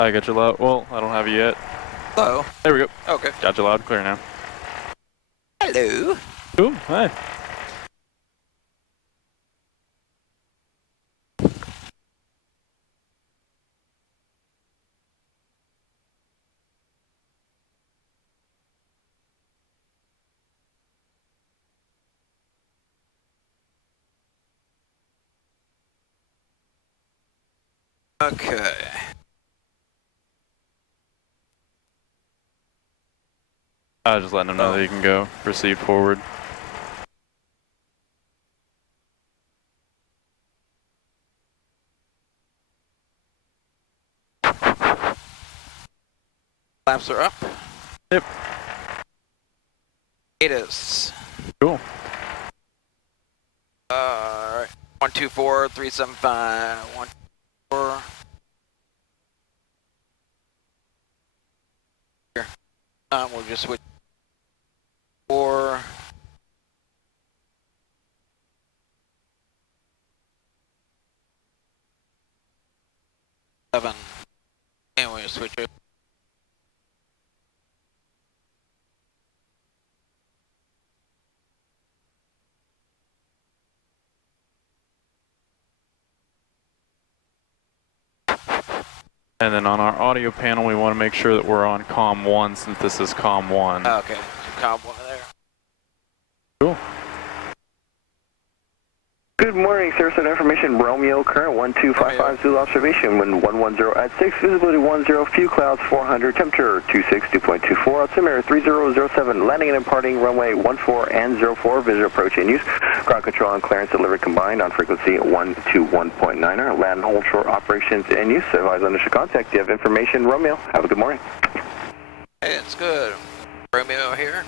I got you loud. Well, I don't have you yet. Hello. There we go. Okay. Got you loud and clear now. Hello. Cool. Hi. Okay. I was just letting him know that he can go. Proceed forward. Flaps are up. Yep. It is. Cool. Alright. 124, 375, 124. Here. We'll just switch. 4. Seven. And we'll switch it. And then on our audio panel, we want to make sure that we're on COM 1 since this is COM 1. Okay. COM 1 there. Cool. Good morning, Sarasota Information, Romeo, current 1255 Zulu observation, wind 110 at 6, visibility 10, few clouds 400, temperature 26, 2.24, altimeter 3007, landing and departing runway 14 and 04, visual approach in use, ground control and clearance delivery combined on frequency 121.9, land and hold short operations in use, advise on initial contact, you have information, Romeo, have a good morning. Hey, it's good. Romeo here.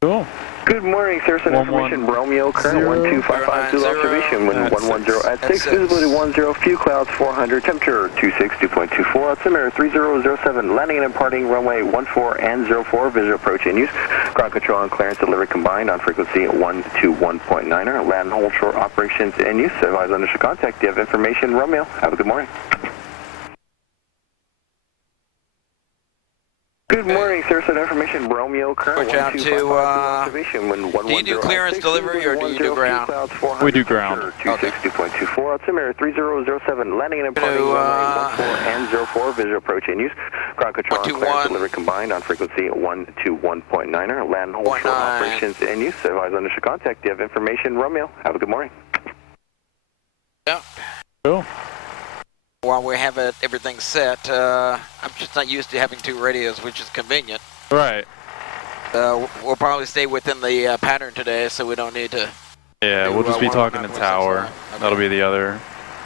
Cool. Good morning, Sarasota Information, Romeo, current 1255 Zulu observation, wind 110 at 6, visibility 10, few clouds 400, temperature 26, 2.24, altimeter 3007, landing and departing runway 14 and 04, visual approach in use, ground control and clearance delivery combined on frequency 121.9, land and hold short operations in use, advise on initial contact, you have information, Romeo, have a good morning. Good morning, Sarasota Information, Romeo, current Switch out to, observation, wind 110 do you do clearance delivery or do you do ground? We do ground. 262.24, altimeter 3007, landing and departing runway 14 and 04, visual approach in use, ground control and clearance delivery combined on frequency 121.9, land and hold short operations in use, advise on initial contact, you have information, Romeo, have a good morning. Yeah. Cool. While we have everything set, I'm just not used to having two radios, which is convenient. Right. We'll probably stay within the pattern today, so we don't need to. Yeah, we'll just be talking to tower. Okay. That'll be the other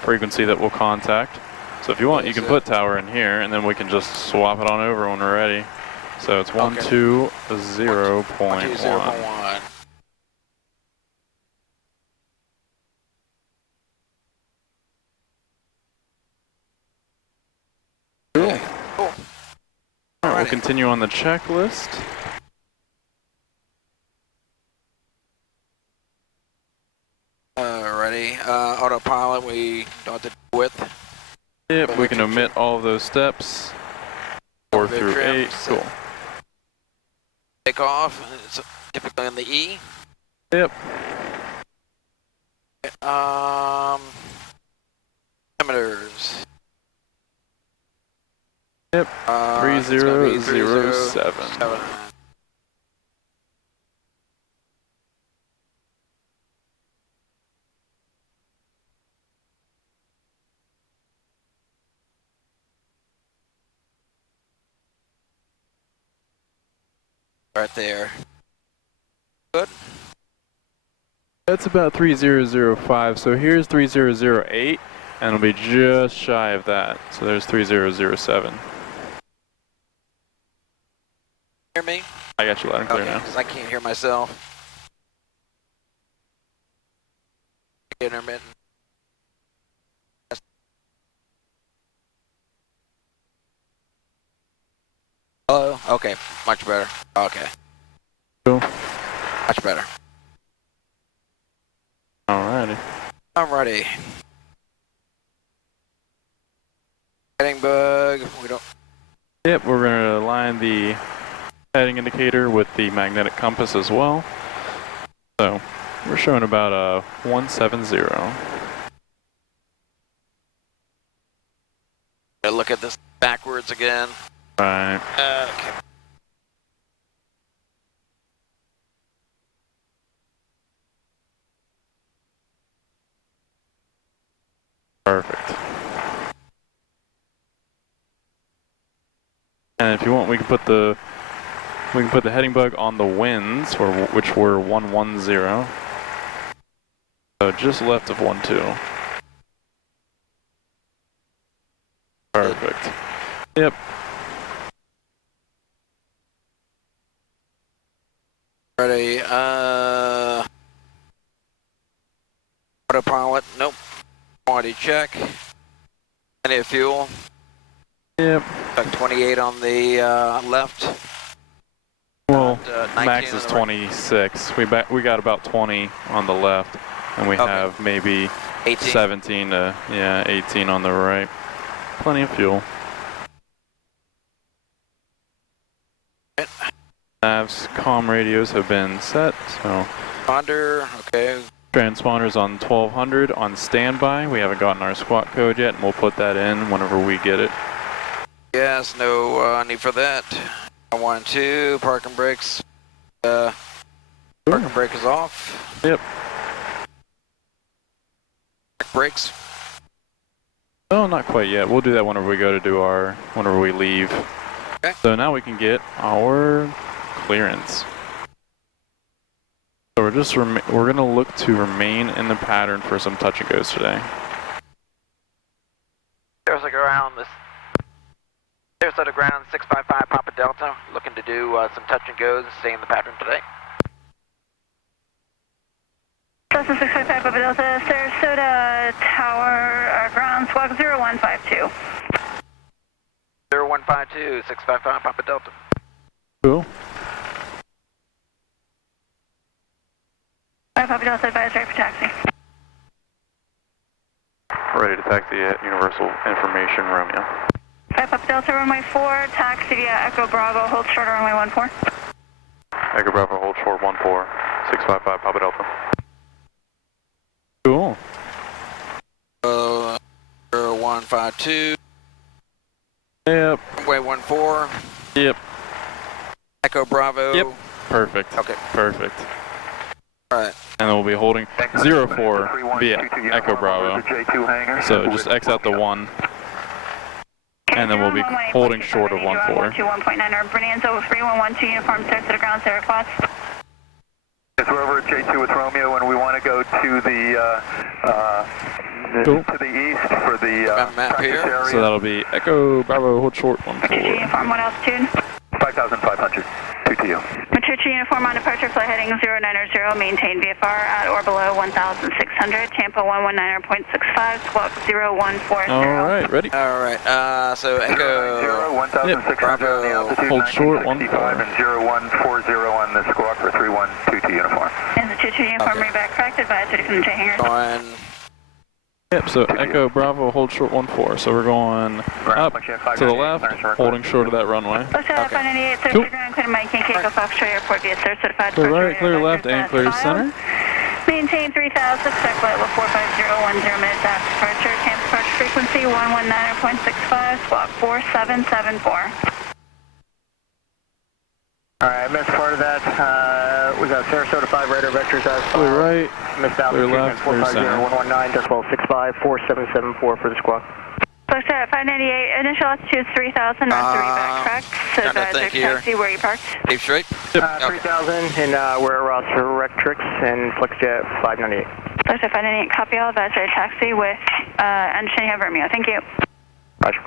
frequency that we'll contact. So if you want, you can put tower in here, and then we can just swap it on over when we're ready. So it's 120.1. 120.1. Cool. Cool. Alright, we'll continue on the checklist. Alrighty, autopilot we don't have to do with. Yep, we can omit all of those steps. 4 through 8, cool. Take off, it's typically in the E. Yep. Parameters. Yep, 3007. Right there. Good. That's about 3005, so here's 3008, and it'll be just shy of that. So there's 3007. Hear me? I got you loud and clear Okay, now. 'cause I can't hear myself. Intermittent. Hello? Okay, much better. Okay. Cool. Much better. Alrighty. Alrighty. Heading bug, we don't... Yep, we're going to align the heading indicator with the magnetic compass as well. So, we're showing about a 170. Look at this backwards again. Right. Okay. Perfect. And if you want, we can put the heading bug on the winds, which were 110. So just left of 12. Perfect. Yep. Ready, autopilot, nope. Quality check. Plenty of fuel. Yep. Like 28 on the left. Well, And, max 19 is on the right. 26. We got about 20 on the left, and we Okay. have maybe 18. 17 to 18 on the right. Plenty of fuel. Nav's comm radios have been set, so Ponder, okay. transponders on 1200 on standby. We haven't gotten our squawk code yet, and we'll put that in whenever we get it. Yes, no need for that. 1, 2, parking brakes. Parking brake is off. Yep. Brakes. Oh, not quite yet. We'll do that whenever we leave. Okay. So now we can get our clearance. So we're gonna look to remain in the pattern for some touch and goes today. There's a ground. Sarasota ground 655 Papa Delta. Looking to do some touch and goes. Stay in the pattern today. Delta 655 Papa Delta, Sarasota Tower, ground squawk 0152. 0152 655 Papa Delta. Cool. Papa Delta, advise right for taxi. Ready to taxi at Universal Information Romeo. Papa Delta, runway 4, taxi via Echo Bravo, hold short on runway 14. Echo Bravo, hold short 14, 655 Papa Delta. Cool. 0152. Yep. Runway 14. Yep. Echo Bravo. Yep. Perfect. Okay. Perfect. Alright. And then we'll be holding 04 via Echo Bravo. So just X out the 1. And then we'll be holding short of 14. 121.9, Bernanzo 3112, uniform Sarasota ground, Sarah Quads. Yes, we're over at J2 with Romeo, and we want to go to the to the east for the Got a map practice here. area. So that'll be Echo Bravo, hold short 14. Uniform, what altitude? 5,500. 2 to you. Matucci uniform on departure, flight heading 090, maintain VFR at or below 1,600, Tampa 119.65, squawk 0140. Alright, ready? Alright, so Echo. 1,600 on the altitude, Hold short, 1965 and 0140 on the squawk for 312 uniform. Is the 22 uniform Okay. reback correct? Advise to come to hangar. On. Yep, so Echo Bravo, hold short 14. So we're going up to the left, holding short of that runway. Let's have Okay. 598, Cool. Sarasota ground, clear Mike, Yankee Echo Foxtrot Airport via Sarasota 5. Clear right, clear left, and clear center. Maintain 3,000, expect flight level 45010 minutes after departure, Tampa departure frequency 119.65, squawk 4774. Alright, missed part of that. Was that Sarasota 5 radar vectors as Clear right, missed out clear left, clear center. 119.65, 4774 for the squawk. Close at 598, initial altitude is 3,000, north to reback, correct? So trying to advisor think here. taxi where you parked. Keep straight. 3,000, and we're at Ross Rectrix and FlexJet 598. Close at 598, copy all, advisory taxi with understanding of Romeo. Thank you. Roger.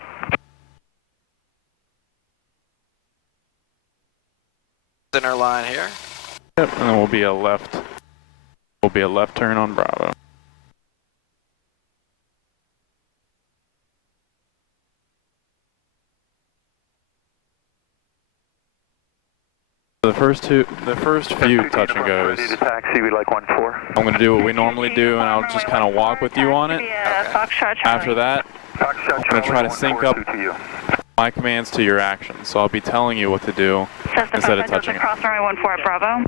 Center line here. Yep, and then we'll be a left turn on Bravo. The first few touch and goes, Taxi, we'd like 1-4. I'm going to do what we normally do, and I'll just kind of walk with you on it. After that, I'm going to try to sync up my commands to your actions, so I'll be telling you what to do instead of touching it. Cross runway 14 at Bravo.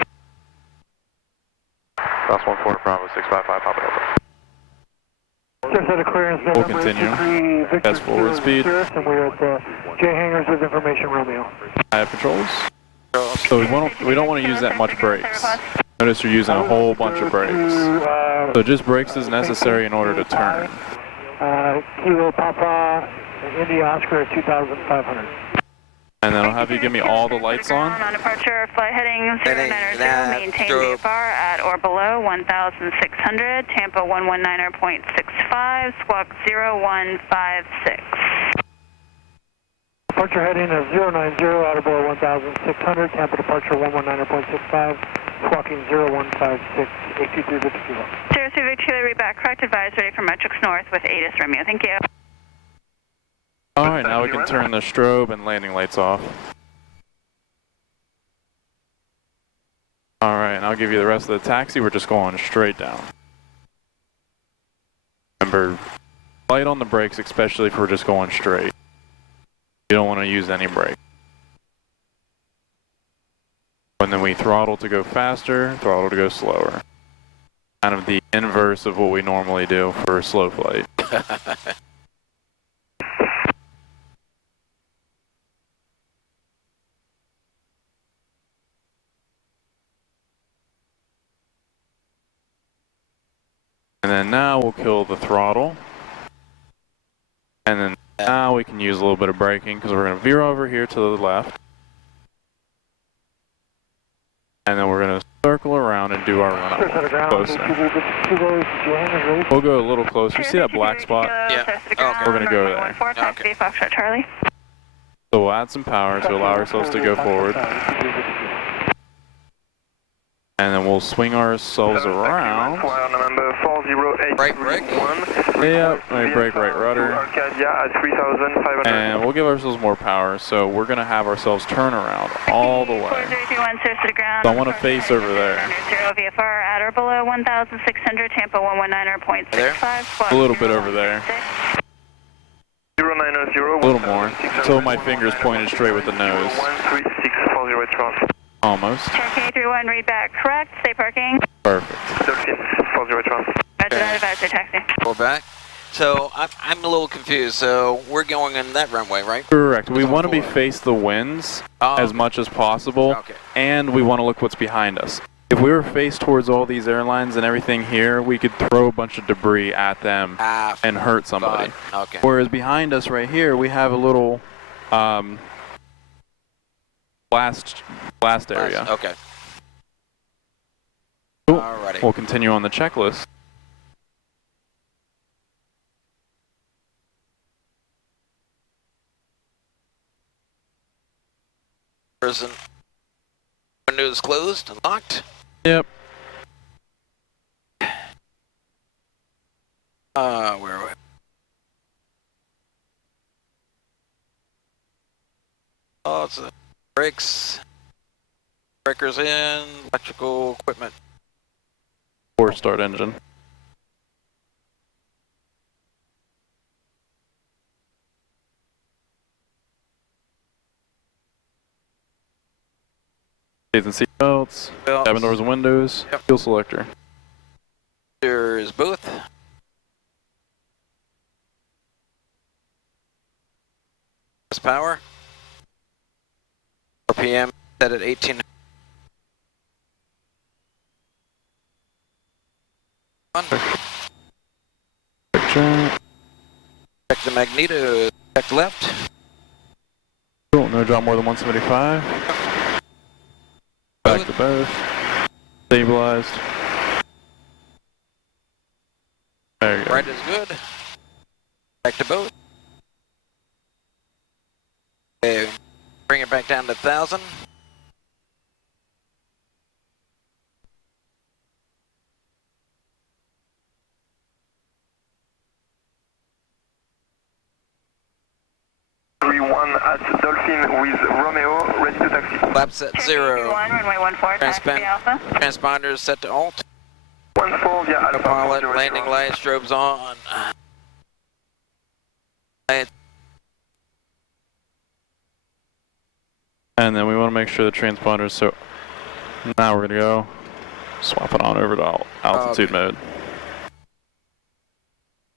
Cross 14 at Bravo, 655 Papa Delta. Sarasota clearance. We'll continue. That's forward speed. And we're at the J hangars with information Romeo. I have controls. So we don't want to use that much brakes. Notice you're using a whole bunch of brakes. So just brakes is necessary in order to turn. Kilo Papa, India Oscar at 2,500. And then I'll have you give me all the lights on. On departure, flight heading 090, maintain VFR at or below 1,600, Tampa 119.65, squawk 0156. Departure heading is 090, out of below 1,600, Tampa departure 119.65, squawking 0156, 823 Victor Kilo. 03 Victor Kilo, read back, correct, advise, ready for metrics north with ATIS Romeo, thank you. Alright, now we can turn the strobe and landing lights off. Alright, and I'll give you the rest of the taxi, we're just going straight down. Remember, light on the brakes, especially if we're just going straight. You don't want to use any brake. And then we throttle to go faster, throttle to go slower. Kind of the inverse of what we normally do for a slow flight. And then now we'll kill the throttle. And then now we can use a little bit of braking because we're going to veer over here to the left. And then we're going to circle around and do our run up closer. We'll go a little closer. See that black spot? Yeah. Okay. We're going to go there. Okay. Foxtrot Charlie. So we'll add some power to allow ourselves to go forward. And then we'll swing ourselves around. Right brake? Yep, let me brake right rudder. And we'll give ourselves more power, so we're going to have ourselves turn around all the way. So I want to face over there. VFR at or below 1,600, Tampa 119.65. A little bit over there. A little more, until my finger's pointed straight with the nose. Almost. Cherokee 31, read back, correct, stay parking. Perfect. Roger that, advisory taxi. Pull back. So I'm a little confused. So we're going in that runway, right? Correct. We want to be face the winds as much as possible, and we want to look what's behind us. If we were faced towards all these airlines and everything here, we could throw a bunch of debris at them and hurt somebody. Okay. Whereas behind us right here, we have a little blast area. Okay. Cool. Alrighty. We'll continue on the checklist. Prison windows closed and locked. Yep. Where are we? Oh, it's the brakes. Breakers in. Electrical equipment. Or start engine. Seats and seat belts. Cabin doors and windows. Yep. Fuel selector. There's booth. Power. RPM set at 18. Check the Magneto, check left. Cool, no drop more than 175. Back to both. Stabilized. There you go. Right is good. Back to both. Okay, bring it back down to 1,000. At Dolphin with Romeo, ready to taxi. Laps at 0. Runway 14, taxi Alpha. Transponders set to alt. 14 via Alpha. Pilot, landing lights, strobes on. And then we want to make sure the transponders, so now we're going to go swap it on over to altitude mode.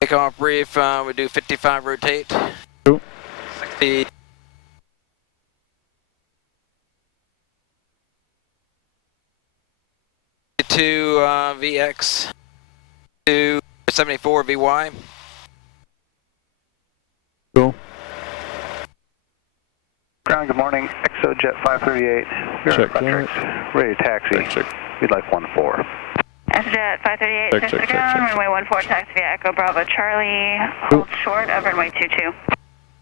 Takeoff brief, we do 55 rotate. Cool. 60. To VX to 74 VY. Cool. Ground, good morning. ExoJet 538. Check, Ready to taxi. check. We'd like 1-4. SRQ 538, Check, check, check, to check, ground, check. runway 14, taxi via Echo Bravo Charlie, hold short of runway 22.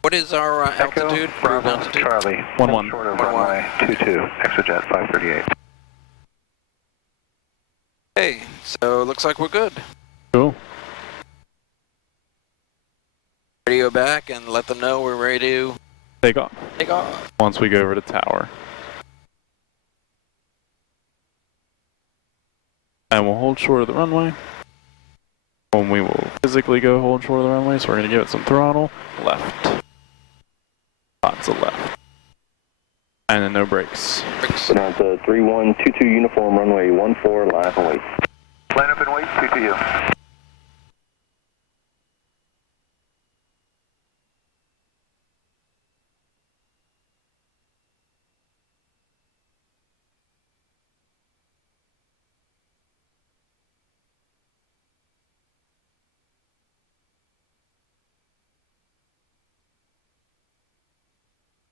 What is our altitude? Bravo, Altitude? Charlie. 1-1. Short of runway 22. ExoJet 538. Okay, so looks like we're good. Cool. Radio back and let them know we're ready to Take off. take off. Once we go over to tower. And we'll hold short of the runway. When we will physically go hold short of the runway, so we're going to give it some throttle. Left. Lots of left. And then no brakes. Now it's a 3122 uniform runway 14, line up and wait. Line up and wait, 2 to you.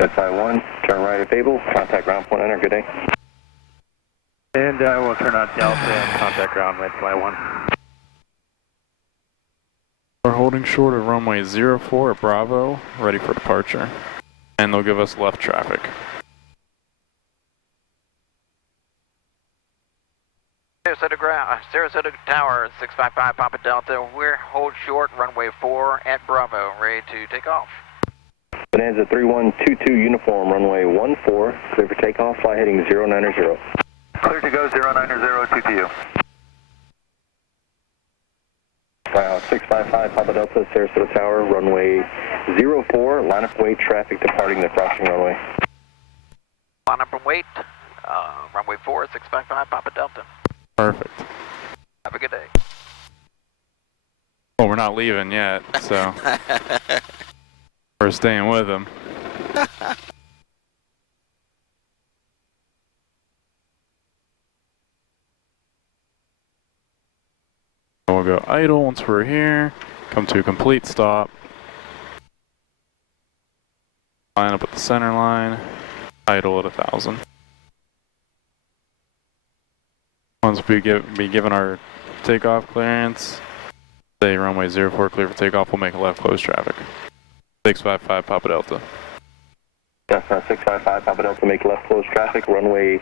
Jet 51, turn right if able, contact ground point enter, good day. And we'll turn on Delta and contact ground with fly 1. We're holding short of runway 04 at Bravo, ready for departure. And they'll give us left traffic. Sarasota Tower, 655 Papa Delta. We're hold short, runway 4 at Bravo, ready to take off. Bonanza 3122 uniform runway 14, clear for takeoff, fly heading 090. Clear to go 090, 2 to you. Wow, 655 Papa Delta, Sarasota Tower, runway 04, line up wait, traffic departing the crossing runway. Line up and wait, runway 4, 655 Papa Delta. Perfect. Have a good day. Well, we're not leaving yet, so we're staying with them. We'll go idle once we're here, come to a complete stop, line up at the center line, idle at 1,000. Once we be given our takeoff clearance, say runway 04 clear for takeoff, we'll make a left close traffic. 655 Papa Delta. Yes, 655 Papa Delta, make left close traffic, runway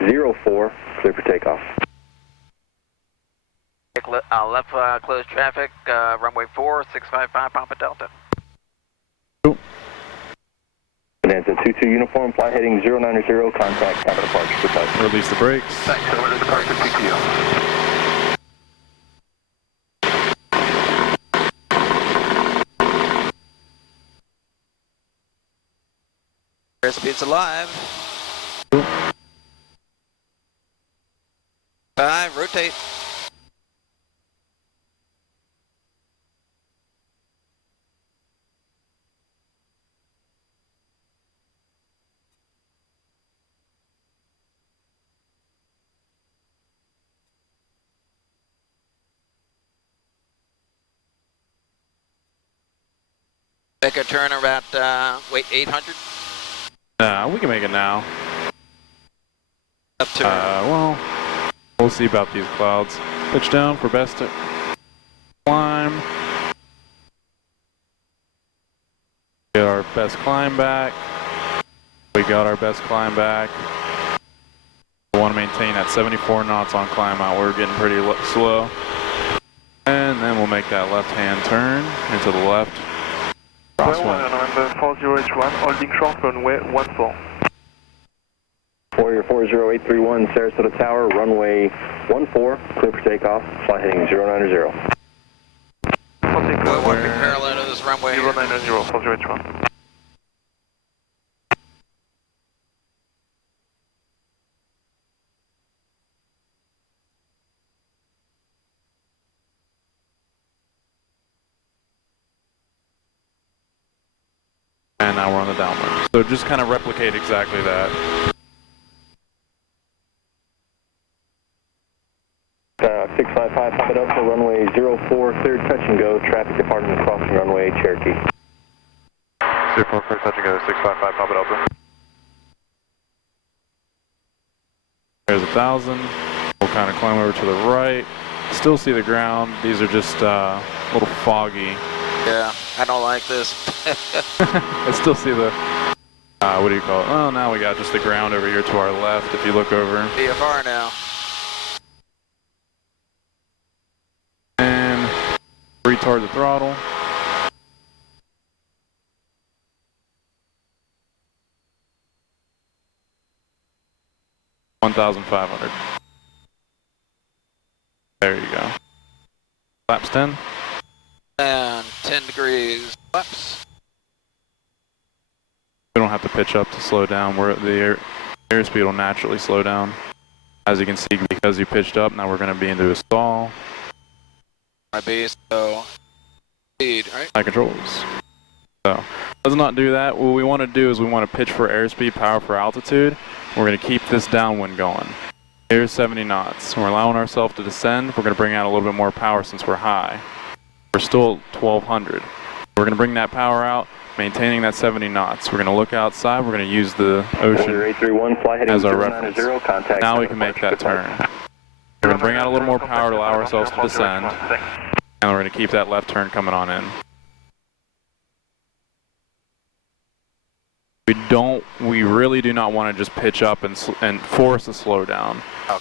04, clear for takeoff. Left close traffic, runway 4, 655 Papa Delta. Cool. Bonanza 22 uniform, fly heading 090, contact cabin departure, goodbye. Release the brakes. Thanks, over to departure 2 to you. Airspeed's alive. Cool. 5, rotate. Make a turn about, wait, 800? Nah, we can make it now. Up turn. Well, we'll see about these clouds. Pitch down for best to climb. Get our best climb back. We got our best climb back. We want to maintain that 74 knots on climb out. We're getting pretty slow. And then we'll make that left-hand turn into the left. Crosswind. November 40H1, holding short runway 14. Warrior 40831, Sarasota Tower, runway 14, clear for takeoff, flight heading 090. We're working parallel to this runway. 090, 40H1. And now we're on the downwind. So just kind of replicate exactly that. 655, pop it up for runway 04, cleared touch and go, traffic departing the crossing runway, Cherokee. 04, clear touch and go, 655, pop it over. There's 1,000. We'll kind of climb over to the right. Still see the ground. These are just a little foggy. Yeah, I don't like this. I still see the, what do you call it? Oh, now we got just the ground over here to our left if you look over. VFR now. And retard the throttle. $1,500. There you go. Flaps 10. And 10 degrees flaps. We don't have to pitch up to slow down. The airspeed will naturally slow down. As you can see, because you pitched up, now we're going to be into a stall. My base, so speed, right? High controls. So, let's not do that. What we want to do is we want to pitch for airspeed, power for altitude. We're going to keep this downwind going. Here's 70 knots. We're allowing ourselves to descend. We're going to bring out a little bit more power since we're high. We're still 1,200. We're going to bring that power out, maintaining that 70 knots. We're going to look outside. We're going to use the ocean as our reference. Now we can make that turn. We're going to bring out a little more power to allow ourselves to descend. And we're going to keep that left turn coming on in. We really do not want to just pitch up and force a slowdown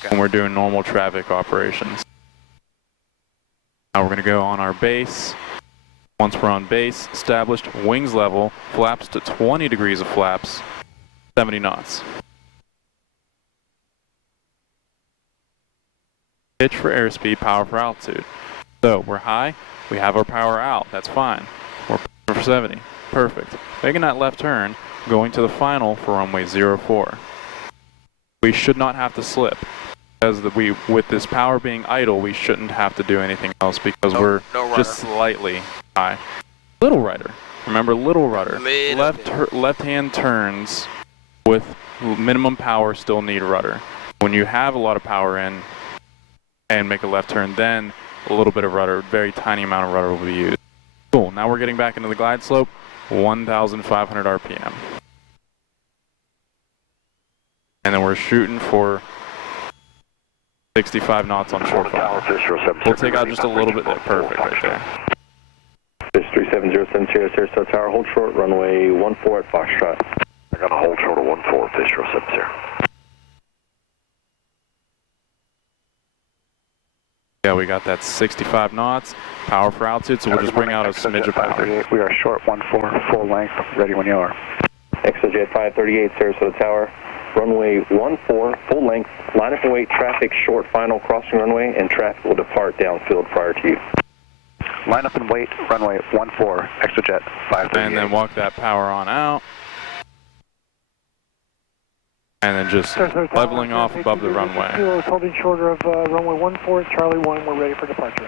when we're doing normal traffic operations. Now we're going to go on our base. Once we're on base, established, wings level, flaps to 20 degrees of flaps, 70 knots. Pitch for airspeed, power for altitude. So we're high, we have our power out, that's fine. We're for 70, perfect. Making that left turn, going to the final for runway 04. We should not have to slip. Because with this power being idle, we shouldn't have to do anything else because we're just slightly high. Little rudder. Remember, little rudder. Left-hand turns with minimum power still need rudder. When you have a lot of power in and make a left turn, then a little bit of rudder, very tiny amount of rudder will be used. Cool. Now we're getting back into the glide slope, 1,500 RPM. And then we're shooting for 65 knots on short final. We'll take out just a little bit there. Perfect right there. Fish 3707 Sierra Sarasota Tower, hold short, runway 14 at Foxtrot. I got a hold short of 14, Fish 07 Yeah, we got that 65 knots, power for altitude, so we'll just bring out a smidge of power. We are short 14, full length, ready when you are. ExoJet 538 Sarasota Tower, runway 14, full length, line up and wait, traffic short final crossing runway, and traffic will depart downfield prior to you. Line up and wait, runway 14, ExoJet 538. And then walk that power on out. And then just leveling off above the runway. Holding shorter of runway 14, Charlie 1, we're ready for departure.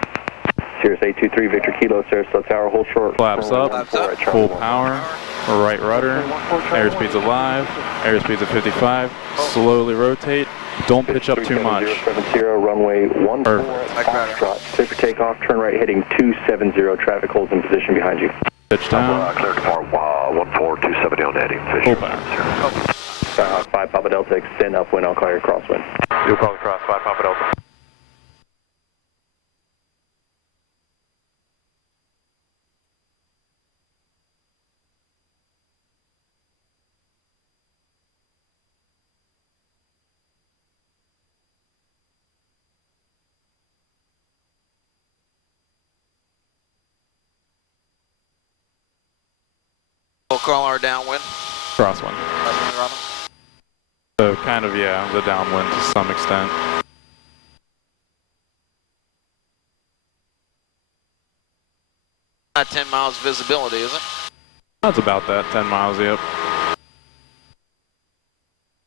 Sirius 823 Victor Kilo, Sarasota Tower, hold short. Flaps up, full power, right rudder, airspeed's alive, airspeed's at 55, slowly rotate, don't pitch up too much. 070, runway 14, Perfect. Foxtrot, clear for takeoff, turn right heading 270, traffic holds in position behind you. Pitch down. Clear to par 14270 on heading. Full power. Skyhawk 5 Papa Delta, extend upwind, I'll call your crosswind. You'll call across 5 Papa Delta. We'll call our downwind. Crosswind. So kind of, yeah, the downwind to some extent. Not 10 miles visibility, is it? That's about that, 10 miles, yep.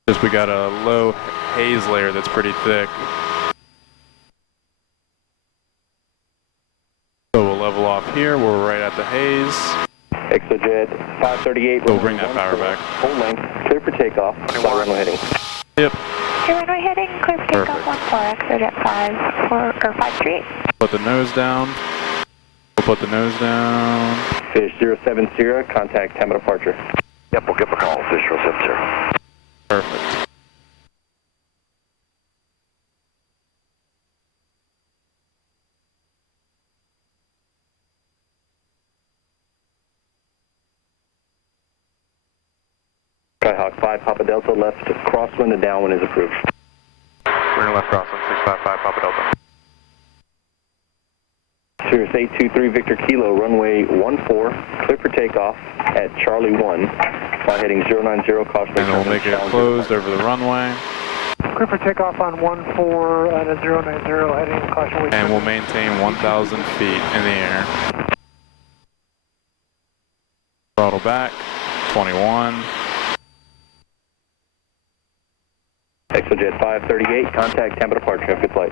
Just we got a low haze layer that's pretty thick. So we'll level off here, we're right at the haze. Exojet 538. We'll bring that power back. Full length, clear for takeoff, flight runway heading. Yep. Your runway heading, clear for takeoff, 14, Exojet 538. Put the nose down. We'll put the nose down. Fish 070, contact time of departure. Yep, we'll give a call, Fish 070. Perfect. Skyhawk 5 Papa Delta, left crosswind and downwind is approved. We're in left crosswind 655 Papa Delta. Cirrus 823 Victor Kilo, runway 14, clear for takeoff at Charlie 1, flight heading 090, caution. And we'll make it closed over the runway. Clear for takeoff on 14 and a 090 heading caution. And we'll maintain 1,000 feet in the air. Throttle back, 21. Exojet 538, contact Tampa departure, have a good flight.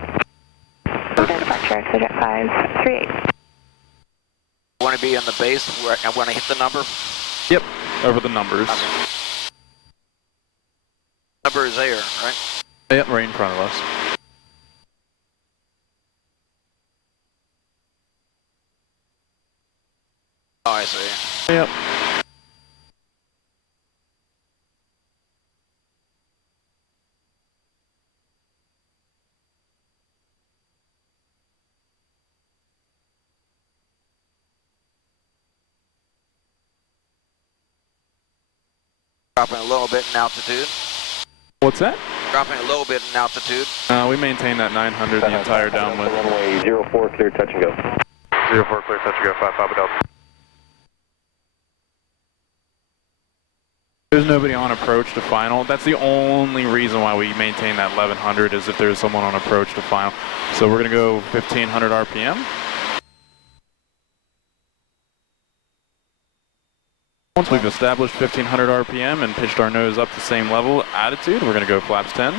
Departure, Exojet 538. Want to be on the base where I want to hit the number? Yep, over the numbers. Number is there, right? Yep, right in front of us. Oh, I see. Yep. Dropping a little bit in altitude. What's that? Dropping a little bit in altitude. We maintain that 900 the entire downwind. Runway 04, clear touch and go. 04 clear touch and go 5 Papa Delta. There's nobody on approach to final. That's the only reason why we maintain that 1100 is if there's someone on approach to final. So we're gonna go 1500 RPM. Once we've established 1500 RPM and pitched our nose up the same level attitude, we're gonna go flaps 10.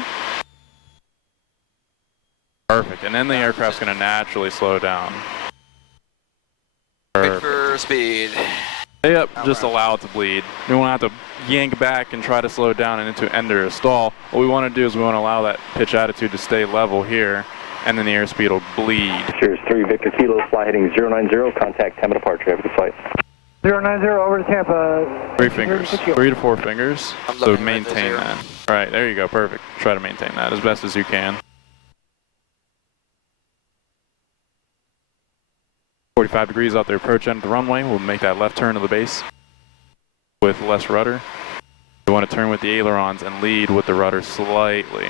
Perfect, and then the aircraft's gonna naturally slow down. Wait for speed. Yep, just allow it to bleed. We won't have to yank back and try to slow down and enter a stall. What we want to do is we want to allow that pitch attitude to stay level here, and then the airspeed will bleed. Cirrus 3 Victor Kilo, fly heading 090, contact Tampa departure, have a good flight. 090 over to Tampa. 3 fingers, 3 to 4 fingers. I'm So looking maintain right that. All right, there you go, perfect. Try to maintain that as best as you can. 45 degrees off the approach end of the runway. We'll make that left turn to the base with less rudder. We want to turn with the ailerons and lead with the rudder slightly.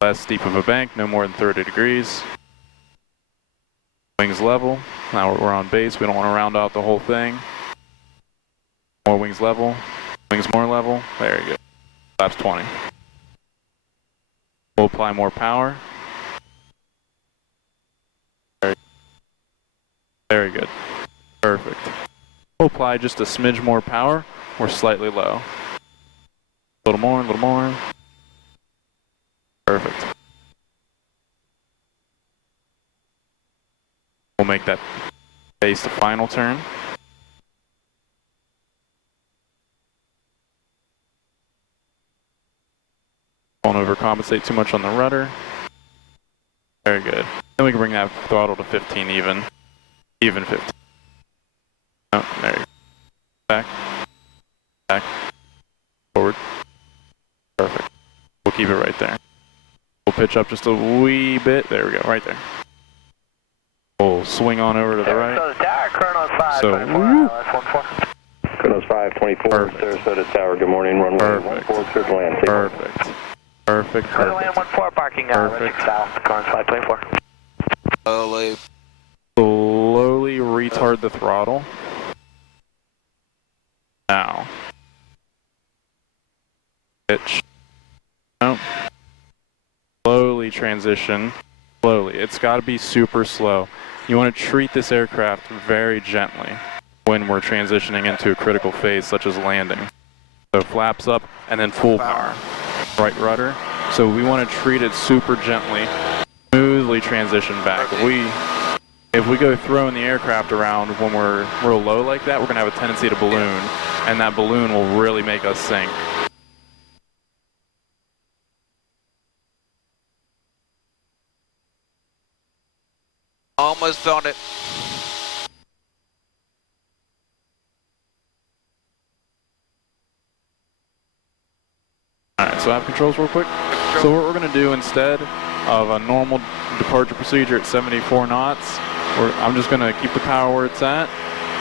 Less steep of a bank, no more than 30 degrees. Wings level. Now we're on base. We don't want to round out the whole thing. More wings level. Wings more level. Very good. Flaps 20. We'll apply more power. Very good. Perfect. We'll apply just a smidge more power. We're slightly low. A little more, a little more. Perfect. We'll make that base the final turn. Won't overcompensate too much on the rudder. Very good. Then we can bring that throttle to 15 even. Even 15. Oh, there you go. Back. Back. Forward. Perfect. We'll keep it right there. We'll pitch up just a wee bit. There we go, right there. We'll swing on over to the right. Sarasota Tower, Chronos 5, So, 24, LS14. Chronos 524, Perfect. Sarasota Tower, good morning, runway Perfect. 14, clear to land. Perfect. Perfect. Clear to land Perfect. 14, parking Perfect. style, Chronos 524. Slowly retard the throttle. Now. Pitch. No. Slowly transition. Slowly. It's got to be super slow. You want to treat this aircraft very gently when we're transitioning into a critical phase such as landing. So flaps up and then full power. Right rudder. So we want to treat it super gently, smoothly transition back. If we go throwing the aircraft around when we're real low like that, we're going to have a tendency to balloon, and that balloon will really make us sink. Almost felt it. Alright, so I have controls real quick. So what we're going to do instead of a normal departure procedure at 74 knots, I'm just going to keep the power where it's at,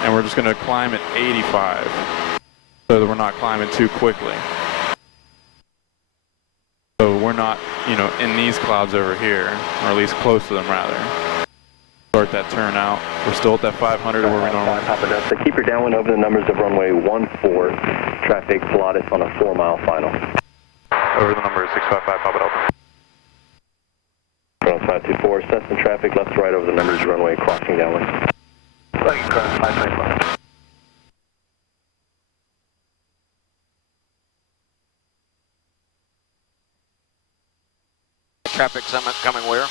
and we're just going to climb at 85, so that we're not climbing too quickly. So we're not, in these clouds over here, or at least close to them rather. Start that turn out. We're still at that 500 where we normally. So keep your downwind over the numbers of runway 14, traffic Pilatus on a 4-mile final. Over the number 655, Papa Delta. Chronos 524, Cessna traffic left to right over the numbers runway crossing downwind. Chronos 524. Traffic summit coming where?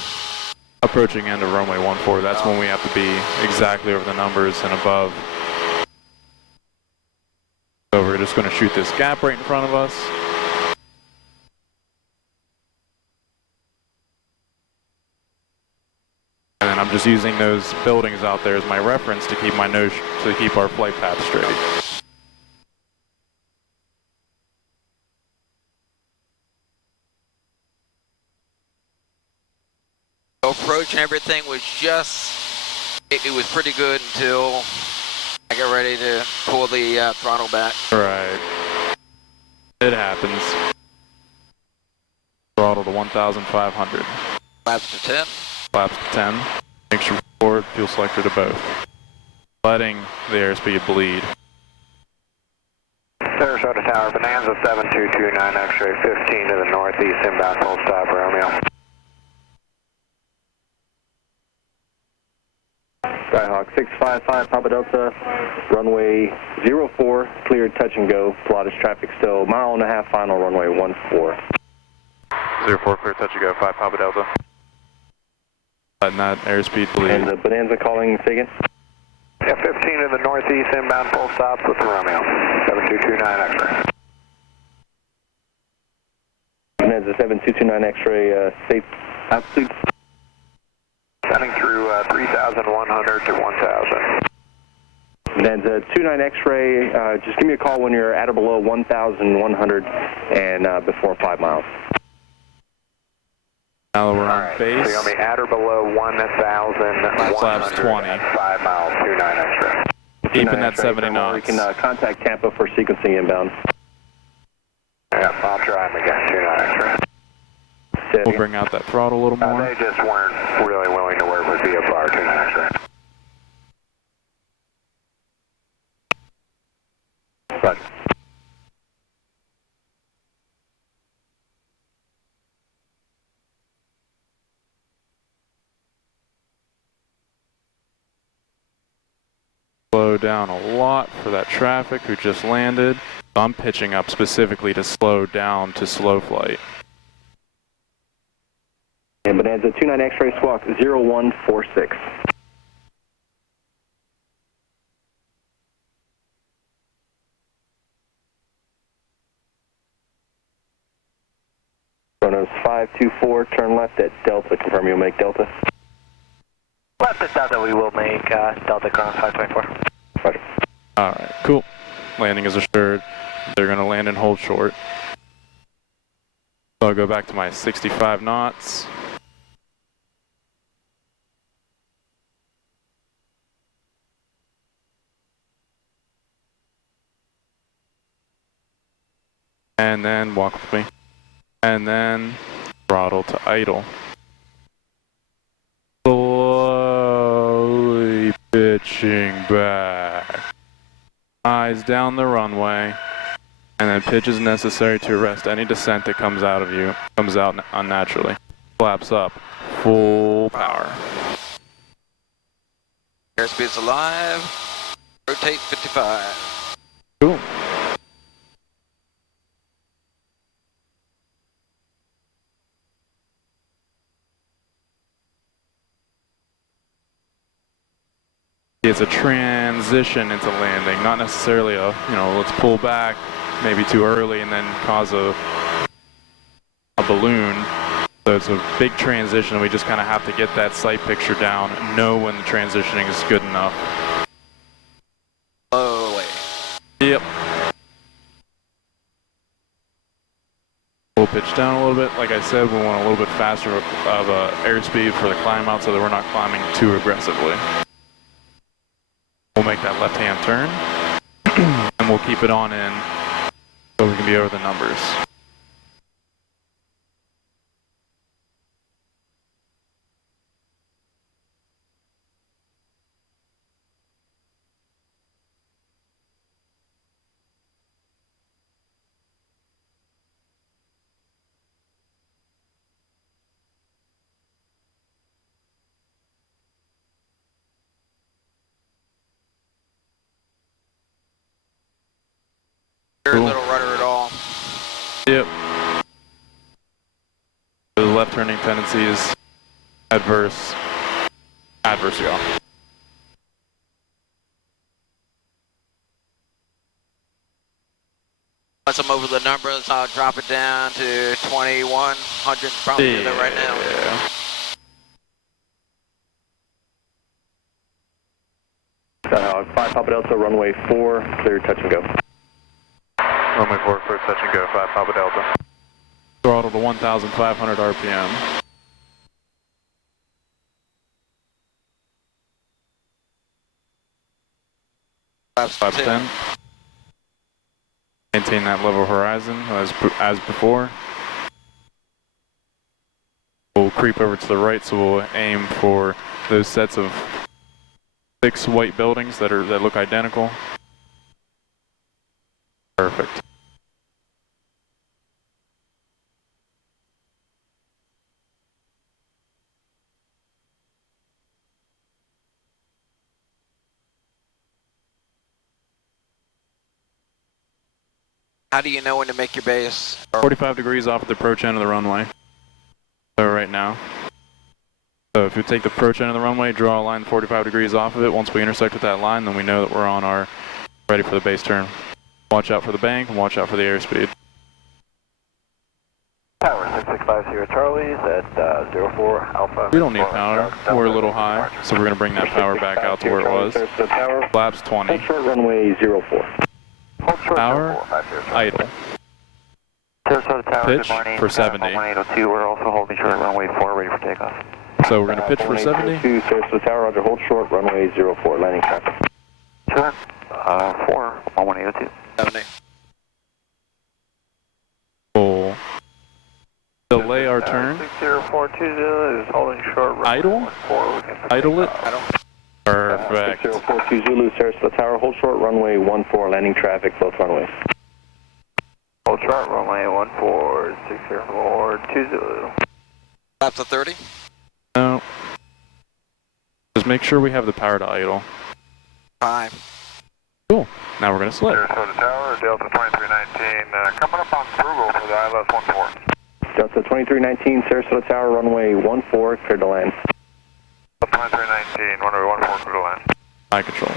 Approaching end of runway 14, that's when we have to be exactly over the numbers and above. So we're just going to shoot this gap right in front of us. And then I'm just using those buildings out there as my reference to keep my nose, to keep our flight path straight. Approach and everything was just, it was pretty good until I got ready to pull the throttle back. Right. It happens. Throttle to 1,500. Flaps to 10. Flaps to 10. Make sure forward, fuel selector to both. Letting the airspeed bleed. Sarasota Tower, Bonanza 7229, X-ray 15 to the northeast, inbound full stop, Romeo. Skyhawk 655, Papa Delta, runway 04, cleared touch and go, Pilatus traffic still, 1.5 miles final, runway 14. 04, clear touch and go, 5 Papa Delta. Letting that airspeed bleed. And the Bonanza calling Sagan? Yeah, 15 to the northeast, inbound full stops with the Romeo. 7229 X-ray. Bonanza 7229 X-ray, safe altitude? Sending through 3,100 to 1,000. Bonanza 29 X-ray, just give me a call when you're at or below 1,100 and before 5 miles. Now that we're on base. So you're going to be at or below 1,100 Flaps 20. at 5 miles, 29 X-ray. Keeping that 70 knots. We can contact Tampa for sequencing inbound. Yeah, I'll try them again, 29 X-ray. We'll bring out that throttle a little more. They just weren't really willing to work with VFR, 29 X-ray. Roger. Slow down a lot for that traffic who just landed. I'm pitching up specifically to slow down to slow flight. And Bonanza 29 X-ray squawk 0146. Chronos 524, turn left at Delta, confirm you'll make Delta. Left at Delta, we will make Delta Chronos 524. Roger. Alright, cool. Landing is assured. They're going to land and hold short. So I'll go back to my 65 knots. And then walk with me. And then throttle to idle. Slowly pitching back. Eyes down the runway. And then pitch is necessary to arrest any descent that comes out of you. Comes out unnaturally. Flaps up. Full power. Airspeed's alive. Rotate 55. Cool. It's a transition into landing, not necessarily a, let's pull back maybe too early and then cause a balloon. So it's a big transition and we just kind of have to get that sight picture down and know when the transitioning is good enough. Slowly. Yep. We'll pitch down a little bit. Like I said, we want a little bit faster of airspeed for the climb out so that we're not climbing too aggressively. We'll make that left-hand turn, and we'll keep it on in so we can be over the numbers. Very little rudder at all. Yep. The left turning tendency is adverse yaw. Once I'm over the numbers, I'll drop it down to 2100. Probably do that right now. Yeah. 5 Papa Delta, runway 4, clear, touch and go. Runway 4, clear, touch and go, 5 Papa Delta. Throttle to 1,500 RPM. Flaps 10. Maintain that level horizon as before. We'll creep over to the right, so we'll aim for those sets of 6 white buildings that look identical. Perfect. How do you know when to make your base? 45 degrees off the approach end of the runway. So right now. So if you take the approach end of the runway, draw a line 45 degrees off of it. Once we intersect with that line, then we know that we're on our ready for the base turn. Watch out for the bank and watch out for the airspeed. Tower 6650 Charlie's at 04 Alpha. We don't need power. We're a little high, so we're going to bring that power back out to where it was. Flaps 20. Hold short runway 04. Hold short Power, 04, idle. Sarasota Tower, Pitch good morning. for 70. 1802, we're also holding short runway 4, ready for takeoff. So we're going to pitch for 70. 1802, Sarasota Tower, Roger, hold short runway 04, landing traffic. Sure. 4, 1802. 70. We'll delay our turn. 60420 is holding short. Idle? Idle it? I don't. Perfect. 6042 Zulu, Sarasota Tower, hold short runway 14, landing traffic, both runways. Hold short runway 14, 60420. Flaps to 30. No. Just make sure we have the power to idle. 5. Cool. Now we're going to slip. Sarasota Tower, Delta 2319, coming up on Frugal for the ILS 14. Delta 2319, Sarasota Tower, runway 14, clear to land. 2319, runway 14, clear to land. High control.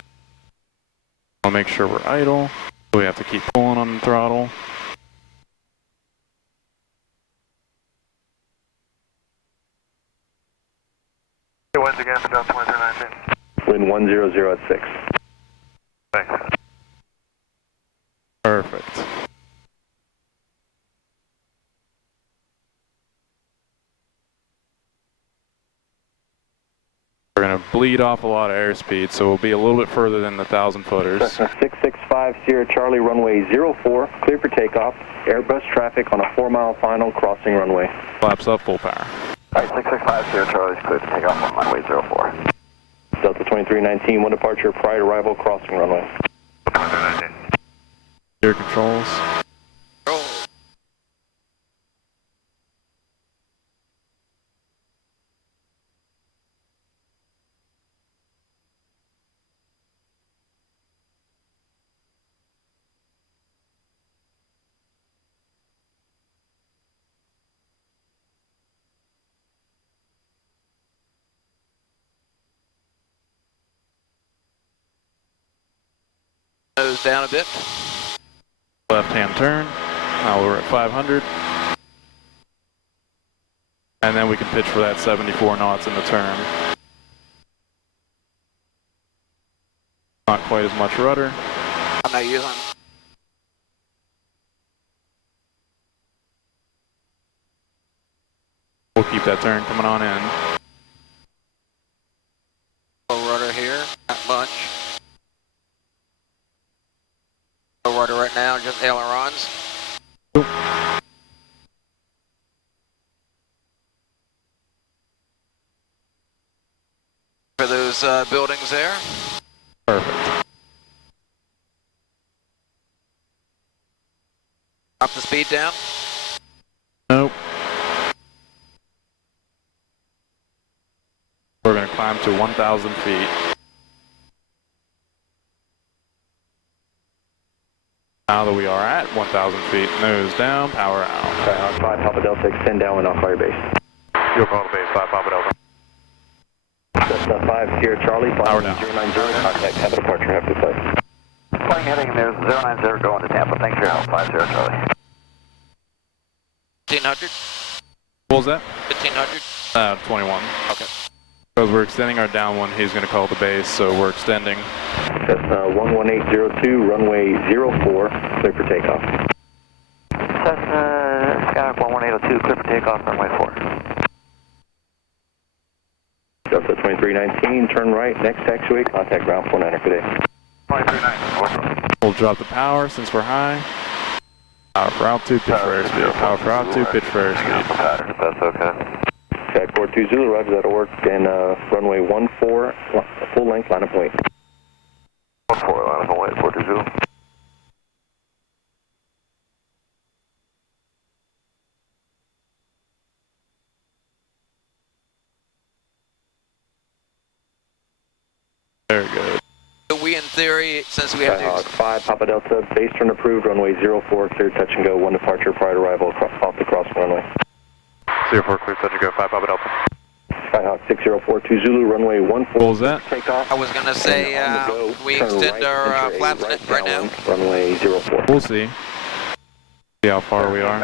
I'll make sure we're idle. We have to keep pulling on the throttle. Hey, winds again for Delta 2319. Wind 100 at 6. Thanks. We're going to bleed off a lot of airspeed, so we'll be a little bit further than the 1,000 footers. 665 Sierra Charlie, runway 04, clear for takeoff. Airbus traffic on a 4-mile final, crossing runway. Flaps up, full power. Alright, 665 Sierra Charlie, clear for takeoff on runway 04. Delta 2319, one departure, prior to arrival, crossing runway. 2319. Air controls. Roll. Nose down a bit. Left-hand turn. Now we're at 500. And then we can pitch for that 74 knots in the turn. Not quite as much rudder. I'm not using. We'll keep that turn coming on in. Low rudder here, not much. Low rudder right now, just ailerons. For those buildings there. Perfect. Drop the speed down. Nope. We're going to climb to 1,000 feet. Now that we are at 1,000 feet, nose down, power out. 5 Papa Delta, extend downwind off fire base. You'll call the base, 5 Papa Delta. Delta 5 Sierra Charlie, Power flying down. 090, contact, have a departure, have a good flight. Flying heading there, 090, going to Tampa, thanks for your help, 5 Sierra Charlie. 1500? What was that? 1500? 21. Okay. Because we're extending our downwind, he's going to call the base, so we're extending. Cessna 11802, runway 04, clear for takeoff. Cessna Skyhawk 11802, clear for takeoff, runway 4. Delta 2319, turn right, next taxiway, contact ground 49er, good day. 2319. We'll drop the power since we're high. Power for altitude, pitch for airspeed. Power for altitude, pitch for airspeed. That's okay. Sky 42 Zulu, roger, that'll work, and runway 14, full length, line of weight. 14, line of weight, 42 Zulu. Very good. So we, in theory, since we have Skyhawk to... 5 Papa Delta, base turn approved, runway 04, clear touch and go, 1 departure prior to arrival off the crossing runway. 04, clear, touch and go, 5 Papa Delta. Skyhawk 6042 Zulu, runway 14. What was that? Takeoff. I was going to say, we extend our flaps right now. Runway 04. We'll see. See how far we are.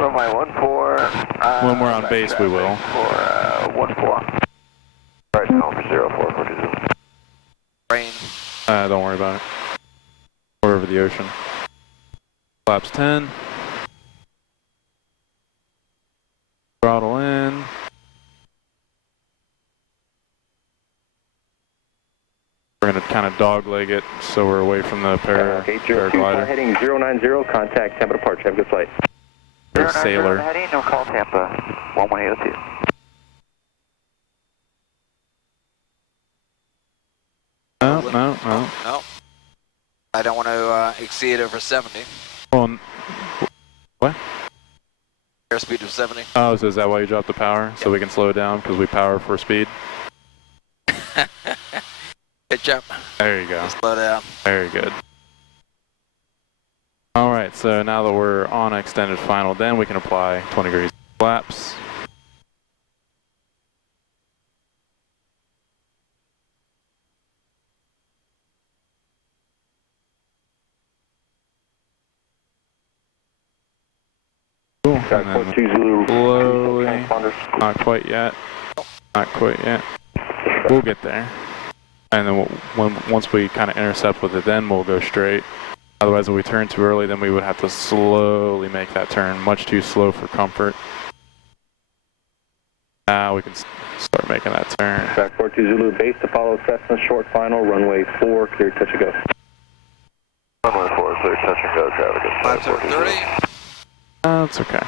Runway 14. When we're on base, we will. 14. Right now for 04, Zulu. Rain. Don't worry about it. We're over the ocean. Flaps 10. Throttle in. We're going to kind of dogleg it so we're away from the paraglider. Heading 090, contact Tampa departure, have a good flight. There's Sailor. Heading, no call Tampa, 11802. No. No. I don't want to exceed over 70. Well, what? Airspeed of 70. Oh, so is that why you dropped the power? So we can slow down because we power for speed? Good job. There you go. Slow down. Very good. Alright, so now that we're on extended final, then we can apply 20 degrees flaps. Cool. And then slowly, not quite yet, not quite yet. We'll get there. And then once we kind of intercept with it, then we'll go straight. Otherwise, if we turn too early, then we would have to slowly make that turn, much too slow for comfort. Now we can start start making that turn. Track 42 Zulu, base to follow Cessna, short final, runway 4, clear, touch and go. Runway 4, clear, touch and go, traffic is 530. That's okay.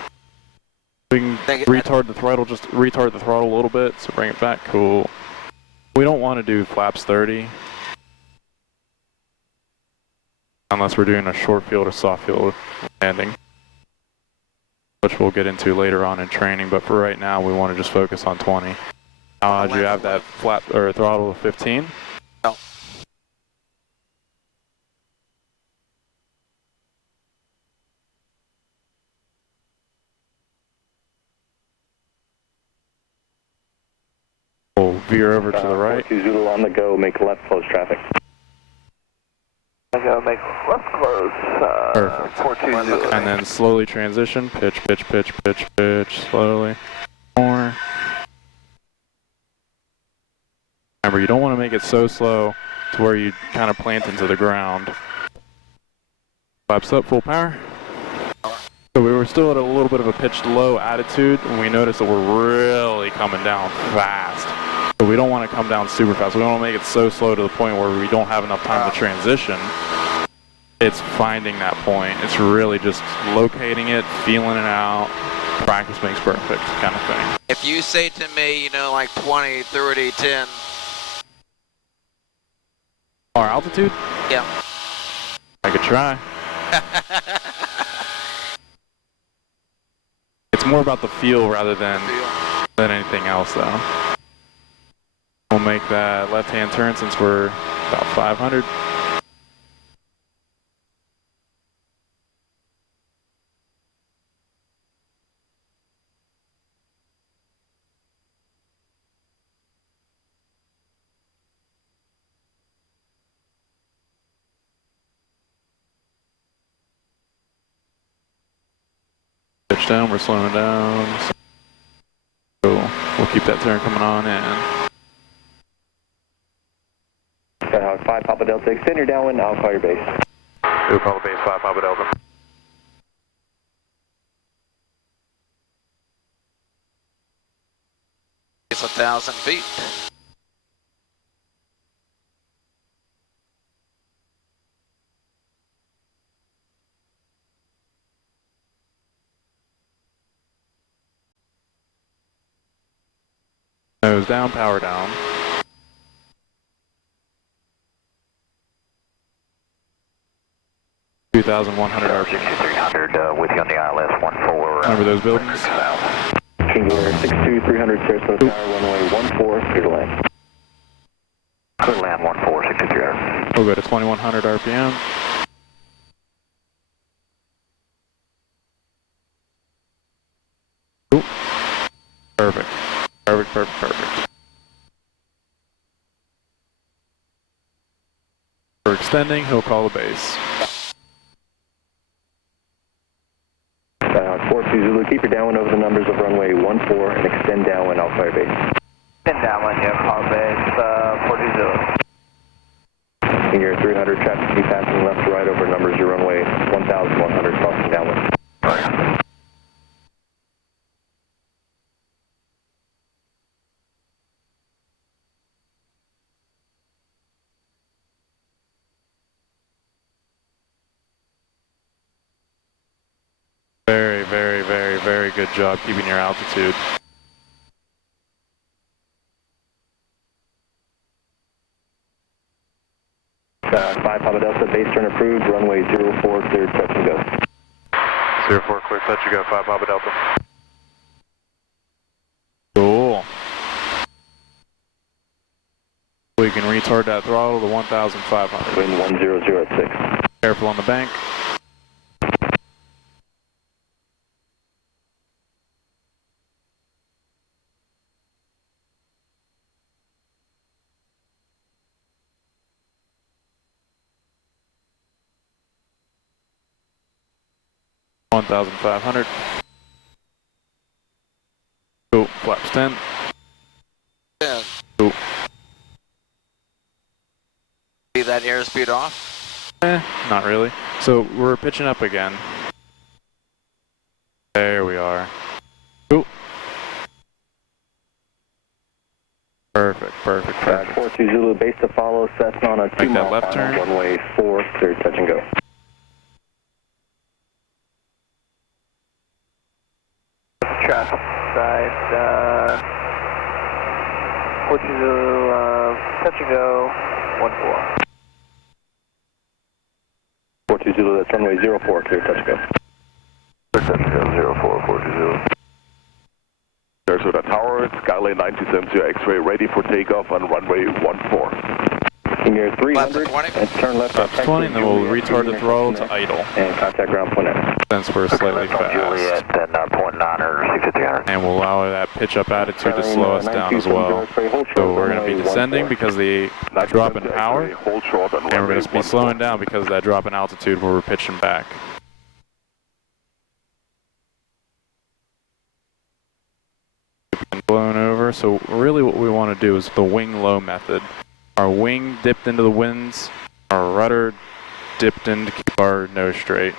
We can retard the throttle, just retard the throttle a little bit, so bring it back, cool. We don't want to do flaps 30. Unless we're doing a short field or soft field landing, which we'll get into later on in training, but for right now we want to just focus on 20. Do you have that flap or throttle of 15? No. We'll veer over to the right. 42 Zulu on the go, make left close traffic. I gotta make left close, Perfect. 42 Zulu. And then slowly transition, pitch, pitch, pitch, pitch, pitch, slowly. More. Remember, you don't want to make it so slow to where you kind of plant into the ground. Flaps up, full power. So we were still at a little bit of a pitched low attitude, and we noticed that we're really coming down fast. So we don't want to come down super fast. We don't want to make it so slow to the point where we don't have enough time to transition. It's finding that point. It's really just locating it, feeling it out. Practice makes perfect kind of thing. If you say to me, you know, like 20, 30, 10. Our altitude? Yeah. I could try. It's more about the feel rather than anything else, though. We'll make that left-hand turn since we're about 500. Pitch down, we're slowing down. So we'll keep that turn coming on in. Skyhawk 5 Papa Delta, extend your downwind, I'll call your base. We'll call the base 5 Papa Delta. It's 1,000 feet. Nose down, power down. $2,100 RPM. 6300 with you on the ILS 14. Remember those buildings? King Air 62300 Sarasota Tower, runway 14, clear to land. Clear to land 14, 62300. We'll go to 2100 RPM. Cool. Perfect. Perfect, perfect, perfect. For extending, he'll call the base. Skyhawk 42 Zulu, keep your downwind over the numbers of runway 14 and extend downwind, I'll call your base. Extend downwind, yeah, call base 42 Zulu. King Air 300, traffic to be passing left to right over numbers your runway 1100, crossing downwind. Very, very, very, very good job keeping your altitude. Skyhawk 5 Papa Delta, base turn approved, runway 04, clear, touch and go. 04, clear, touch and go, 5 Papa Delta. Cool. We can retard that throttle to 1,500. Wind 100 at 6. Careful on the bank. $1,500. Cool. Flaps 10. 10. Cool. See that airspeed off? Not really. So we're pitching up again. There we are. Cool. Perfect, perfect, perfect. 42 Zulu, base to follow, Cessna on a 2 Make that mile left final, turn. runway 4, clear, touch and go. Traffic side, 42 Zulu, touch and go, 14. 42 Zulu, that's runway 04, clear, touch and go. Touch and go, 04, 42 Zulu. Sarasota Tower, Skylane 970 X-ray, ready for takeoff on runway 14. Near 300, Left to 20. and turn left. Up 20, and then we'll retard the throttle to idle, And contact ground point X. since we're slightly fast. Then point 9 or 6300. And we'll allow that pitch-up attitude to slow us down as well. So we're going to be descending because of the drop in power, Hold short on and we're going to be 14. slowing down because of that drop in altitude where we're pitching back. Blown over, so really what we want to do is the wing low method. Our wing dipped into the winds, our rudder dipped in to keep our nose straight.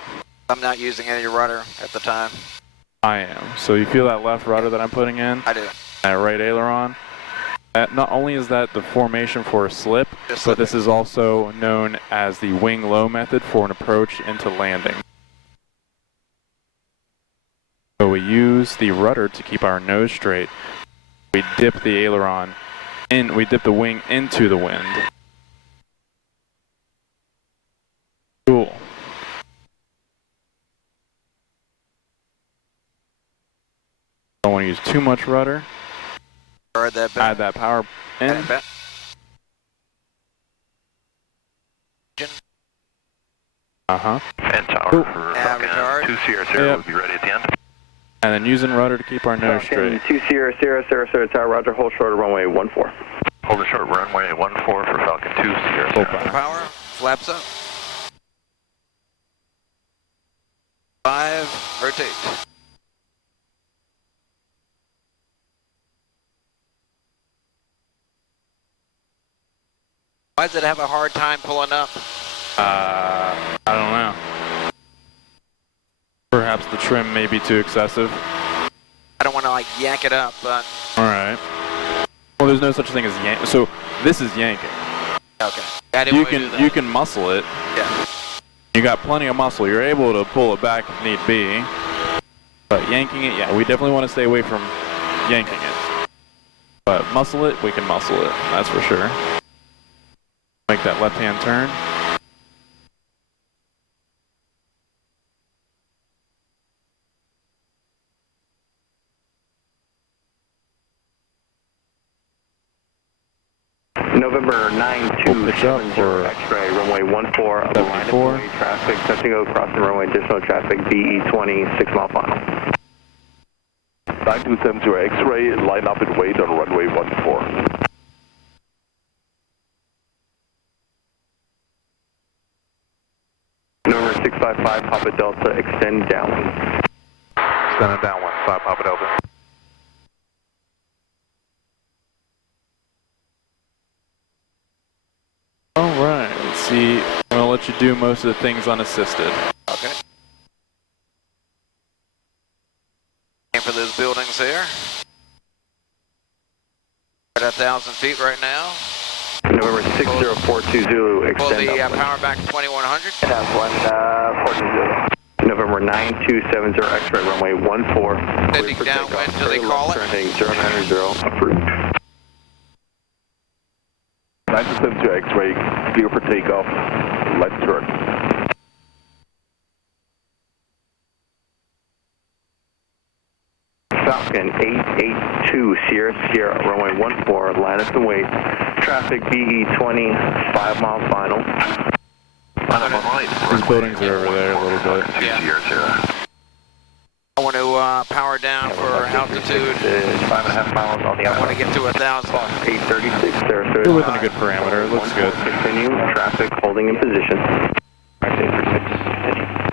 I'm not using any rudder at the time. I am. So you feel that left rudder that I'm putting in? I do. That right aileron? Not only is that the formation for a slip, Just but this slipping. is also known as the wing low method for an approach into landing. So we use the rudder to keep our nose straight. We dip the aileron in, we dip the wing into the wind. Cool. Don't want to use too much rudder. Or that Add that power in. bet. Uh-huh. And tower Cool. for retard. 2 Sierra Sierra Yep. will be ready at the end. And then using rudder to keep our nose straight. 2 Sierra Sierra, Sarasota Tower, roger, hold short of runway 14. Hold a short runway 14 for Falcon 2 Sierra Full Sierra. power. Power, flaps up. 5, rotate. Why does it have a hard time pulling up? I don't know. Perhaps the trim may be too excessive. I don't want to like yank it up, but Alright. Well, there's no such thing as yank. So this is yanking. okay. I didn't You want to do that. can muscle it. Yeah. You got plenty of muscle. You're able to pull it back if need be. But yanking it, yeah, we definitely want to stay away from yanking it. But muscle it, we can muscle it. That's for sure. Make that left-hand turn. November 92, We'll pitch up for X-ray, runway 14, 74. traffic, touching go, crossing runway, additional traffic, BE20, 6 mile final. 9270 X-ray, line up and wait on runway 14. November 655, Papa Delta, extend downwind. Standing downwind, 5 Papa Delta. Alright, let's see. I'm going to let you do most of the things unassisted. Okay. Aim for those buildings there. At 1,000 feet right now. November 6042 Zulu, Pull extend the downwind. power back to 2100. That's 14 Zulu. November 9270 X-ray, runway 14. Heading downwind, do they call it? Turning 090, approved. 9270 X-ray, clear for takeoff, left turn. Falcon 882 Sierra Sierra, runway 14, line up and wait. Traffic BE20, 5 mile final. Line up on right. These buildings are over there a little bit. 2 Sierra Sierra. I want to power down for altitude. 5.5 miles on the I want to get to 1,000. 836 Sarasota. You're within a good parameter. It looks good. Continue, traffic holding in position. 836, continue.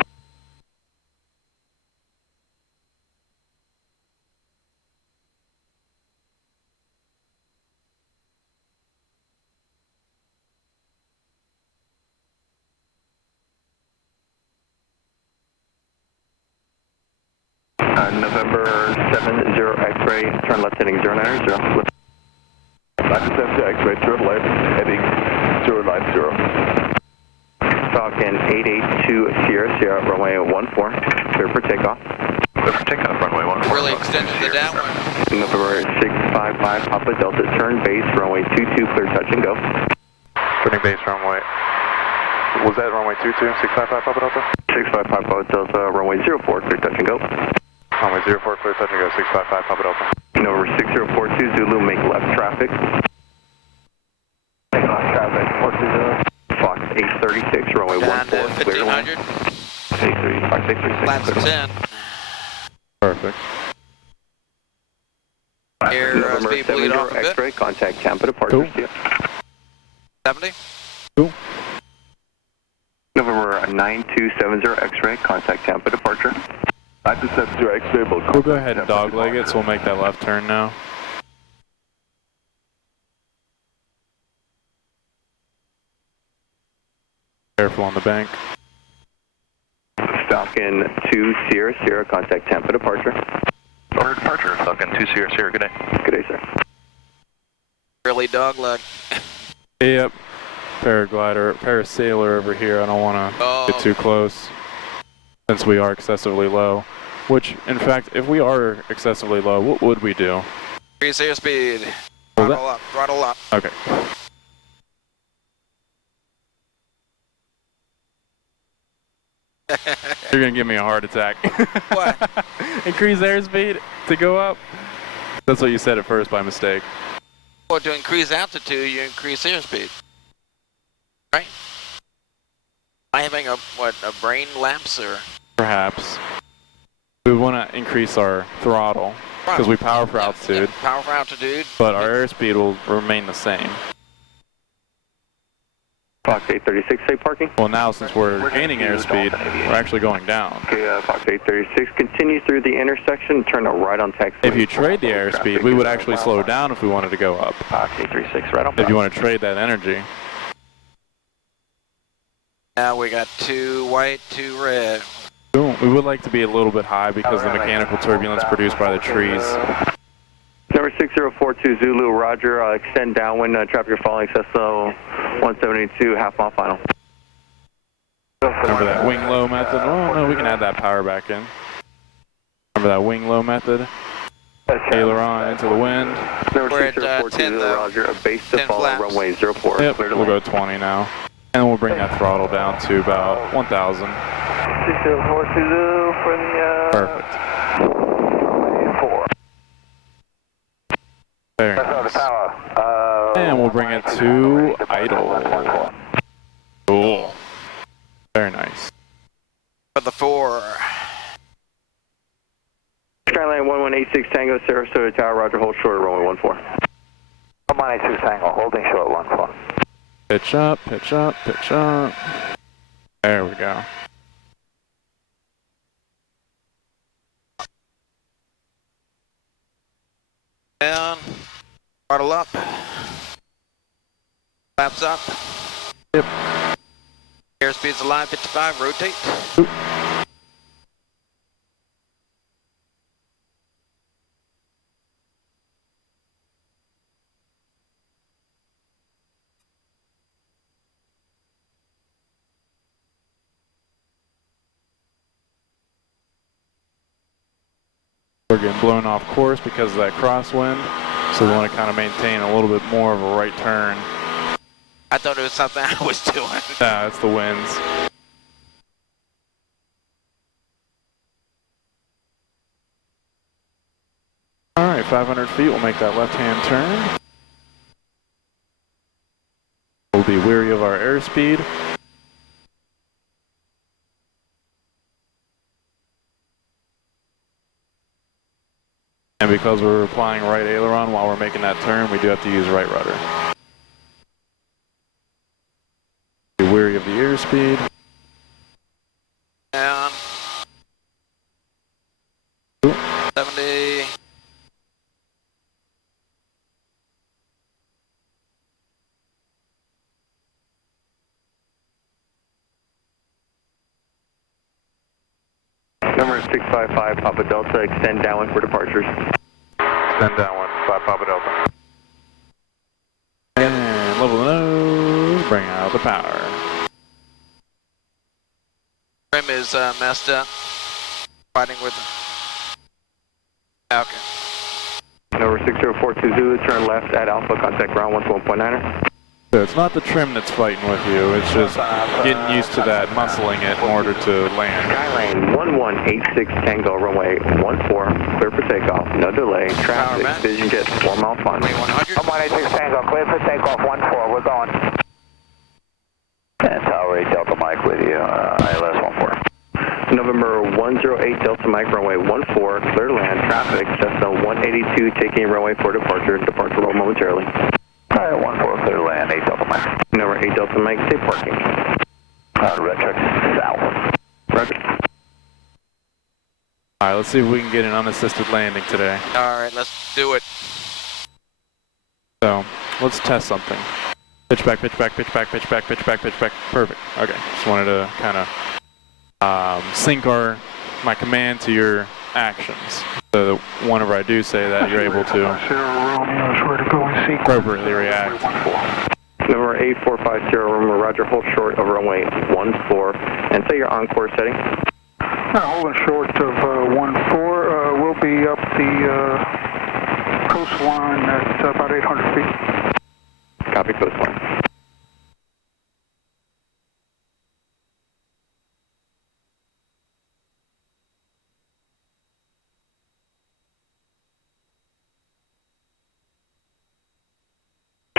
November 70 X-ray, turn left heading 090. 9070 X-ray, turn left, heading 090. Falcon 882 Sierra Sierra, runway 14, clear for takeoff. Clear for takeoff, runway 14. Really extended the downwind. November 655 Papa Delta, turn base, runway 22, clear touch and go. Turning base runway. Was that runway 22, 655 Papa Delta? 655 Papa Delta, runway 04, clear touch and go. Runway 04, clear touch and go, 655 Papa Delta. November 6042 Zulu, make left traffic. Make left traffic, 420. Fox 836, runway Down 14, to clear to 1500. Fox 836, Flaps clear. 10. Perfect. Air November speed bleed 70 off a bit. X-ray, contact Tampa departure. Cool. 70. Cool. November 9270 X-ray, contact Tampa departure. 9070 X-ray, We'll go ahead and dogleg it, so we'll make that left turn now. Careful on the bank. Falcon 2 Sierra Sierra, contact Tampa departure. Order departure, Falcon 2 Sierra Sierra, good day. Good day, sir. Really dogleg. Yep. Parasailer over here. I don't want to get too close since we are excessively low. Which, in fact, if we are excessively low, what would we do? Increase airspeed. Well, Throttle up, throttle up. Okay. You're going to give me a heart attack. What? Increase airspeed to go up? That's what you said at first by mistake. Well, to increase altitude, you increase airspeed. Right? Am I having a brain lapse or? Perhaps. We want to increase our throttle because we power for altitude, Yeah, power for altitude. but our airspeed will remain the same. Fox 836, say parking. Well, now since we're gaining airspeed, we're actually going down. Okay, Fox 836, continue through the intersection, turn a right on taxi. If you trade the airspeed, we would actually slow down if we wanted to go up. Fox 836, right on. If you want to trade that energy. Now we got 2 white, 2 red. We would like to be a little bit high because of the mechanical turbulence produced by the trees. Number 6042 Zulu, roger, extend downwind, traffic you're following, Cessna 172, half mile final. Remember that wing low method? Oh no, we can add that power back in. Remember that wing low method? Aileron into the wind. Number We're at 6042 10 Zulu, though. roger, a base to 10 follow, flaps. runway 04. Yep, clear to we'll go land. 20 now. And we'll bring that throttle down to about 1,000. 6042 for the Perfect. 4. Very nice. And we'll bring it to idle. Cool. Very nice. For the 4. Skyline 1186 Tango, Sarasota Tower, roger, hold short, runway 14. 196 Tango, holding short 14. Pitch up, pitch up, pitch up. There we go. Down. Throttle up. Flaps up. Yep. Airspeed's alive, 55, rotate. Oop. We're getting blown off course because of that crosswind, so we want to kind of maintain a little bit more of a right turn. I thought it was something I was doing. Yeah, it's the winds. All right, 500 feet, we'll make that left-hand turn. We'll be weary of our airspeed. And because we're applying right aileron while we're making that turn, we do have to use right rudder. Be weary of the airspeed. Down. Ooh. 70. Number 655 Papa Delta, extend downwind for departures. Extend downwind, 5 Papa Delta. And level the nose, bring out the power. Trim is messed up. Fighting with okay. Over 6042 Zulu, turn left at Alpha, contact ground 121.9er. So it's not the trim that's fighting with you, it's just getting used to that, muscling it in order to land. Skyline 1186 Tango, runway 14, clear for takeoff, no delay, traffic, Vision Jet 4 mile final. 1186 Tango, clear for takeoff, 14, we're going. And Tower 8 Delta Mike with you, ILS 14. November 108 Delta Mike, runway 14, clear to land, traffic, Cessna 182 taking runway for departure, departure roll momentarily. Alright, 14, clear to land, 8 Delta Mike. Number 8 Delta Mike, stay parking. Red truck south. Roger. Alright, let's see if we can get an unassisted landing today. Alright, let's do it. So, let's test something. Pitch back, pitch back, pitch back, pitch back, pitch back, pitch back. Perfect. Okay, just wanted to kind of sync my command to your actions. So that whenever I do say that, you're able to appropriately react. Number 8450, remember Roger, hold short of runway 14, and say your encore setting. Holding short of 14, we'll be up the coastline at about 800 feet. Copy coastline.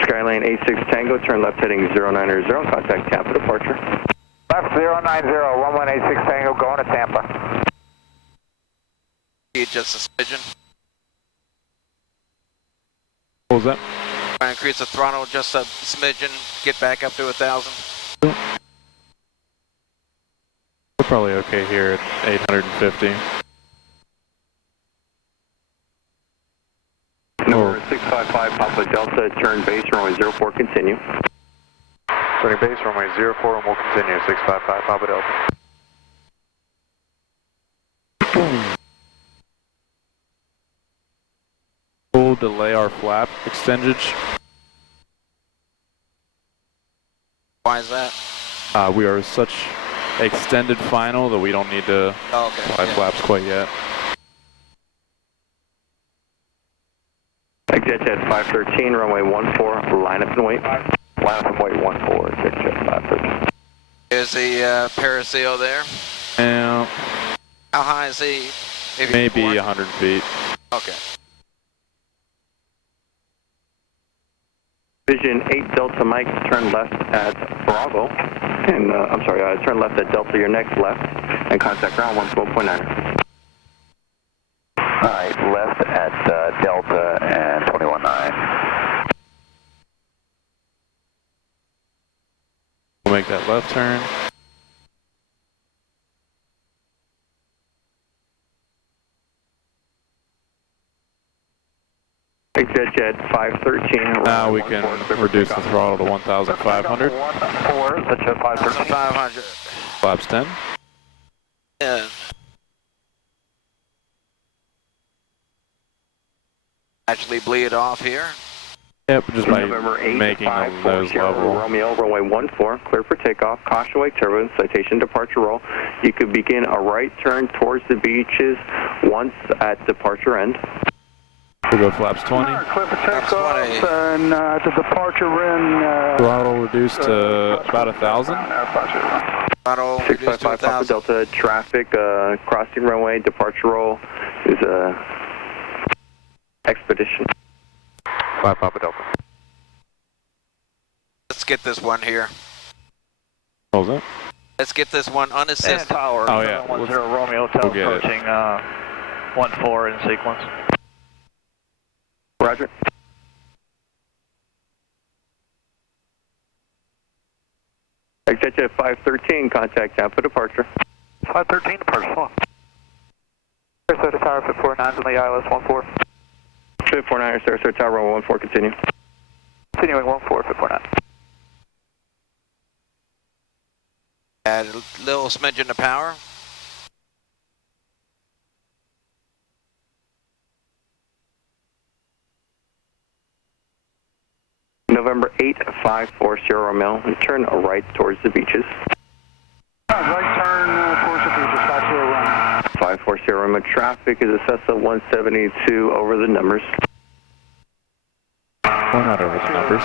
Skyline 86 Tango, turn left heading 090, contact Tampa departure. Left 090, 1186 Tango, going to Tampa. Just a smidgen. What was that? Try to increase the throttle just a smidgen, get back up to 1,000. We're probably okay here at 850. Number 655 Papa Delta, turn base runway 04, continue. Turning base runway 04 and we'll continue, 655 Papa Delta. We'll delay our flap extendage. Why is that? We are such extended final that we don't need to fly flaps quite yet. Jet Jet 513, runway 14, line up and wait. Line up and wait, 14, Jet Jet 513. Is the parasail there? And How high is he? maybe 100 feet. Okay. Vision 8 Delta Mike, turn left at Bravo, and I'm sorry, turn left at Delta, your next left, and contact ground 112.9. Alright, left at Delta and 21.9. We'll make that left turn. Jet Jet 513. Now we can reduce the throttle to 1,500. 4, Jet Jet 513. 500. Flaps 10. Yeah. Actually bleed off here. Yep, just by November 8, making the 540 nose level. Romeo, runway 14, clear for takeoff, caution wake turbulence, citation departure roll. You could begin a right turn towards the beaches once at departure end. We'll go flaps 20. Clear for takeoff, and the departure rin. Throttle reduced to about 1,000. Throttle reduced to 655 Papa 1,000. Delta, traffic, crossing runway, departure roll is expedition. 5 Papa Delta. Let's get this one here. What was that? Let's get this one unassisted. Tower, Oh, yeah. 10 Romeo, We'll get it. approaching 14 in sequence. Roger. Jet Jet 513, contact Tampa departure. 513, departure. Sarasota Tower, 549 on the ILS 14. 549, Sarasota Tower, runway 14, continue. Continuing 14, 549. Add a little smidgen of power. November 8540 Romeo, turn right towards the beaches. Right turn towards the beaches, 50 Romeo. 540 Romeo, traffic is a Cessna 172 over the numbers. We're not over the numbers.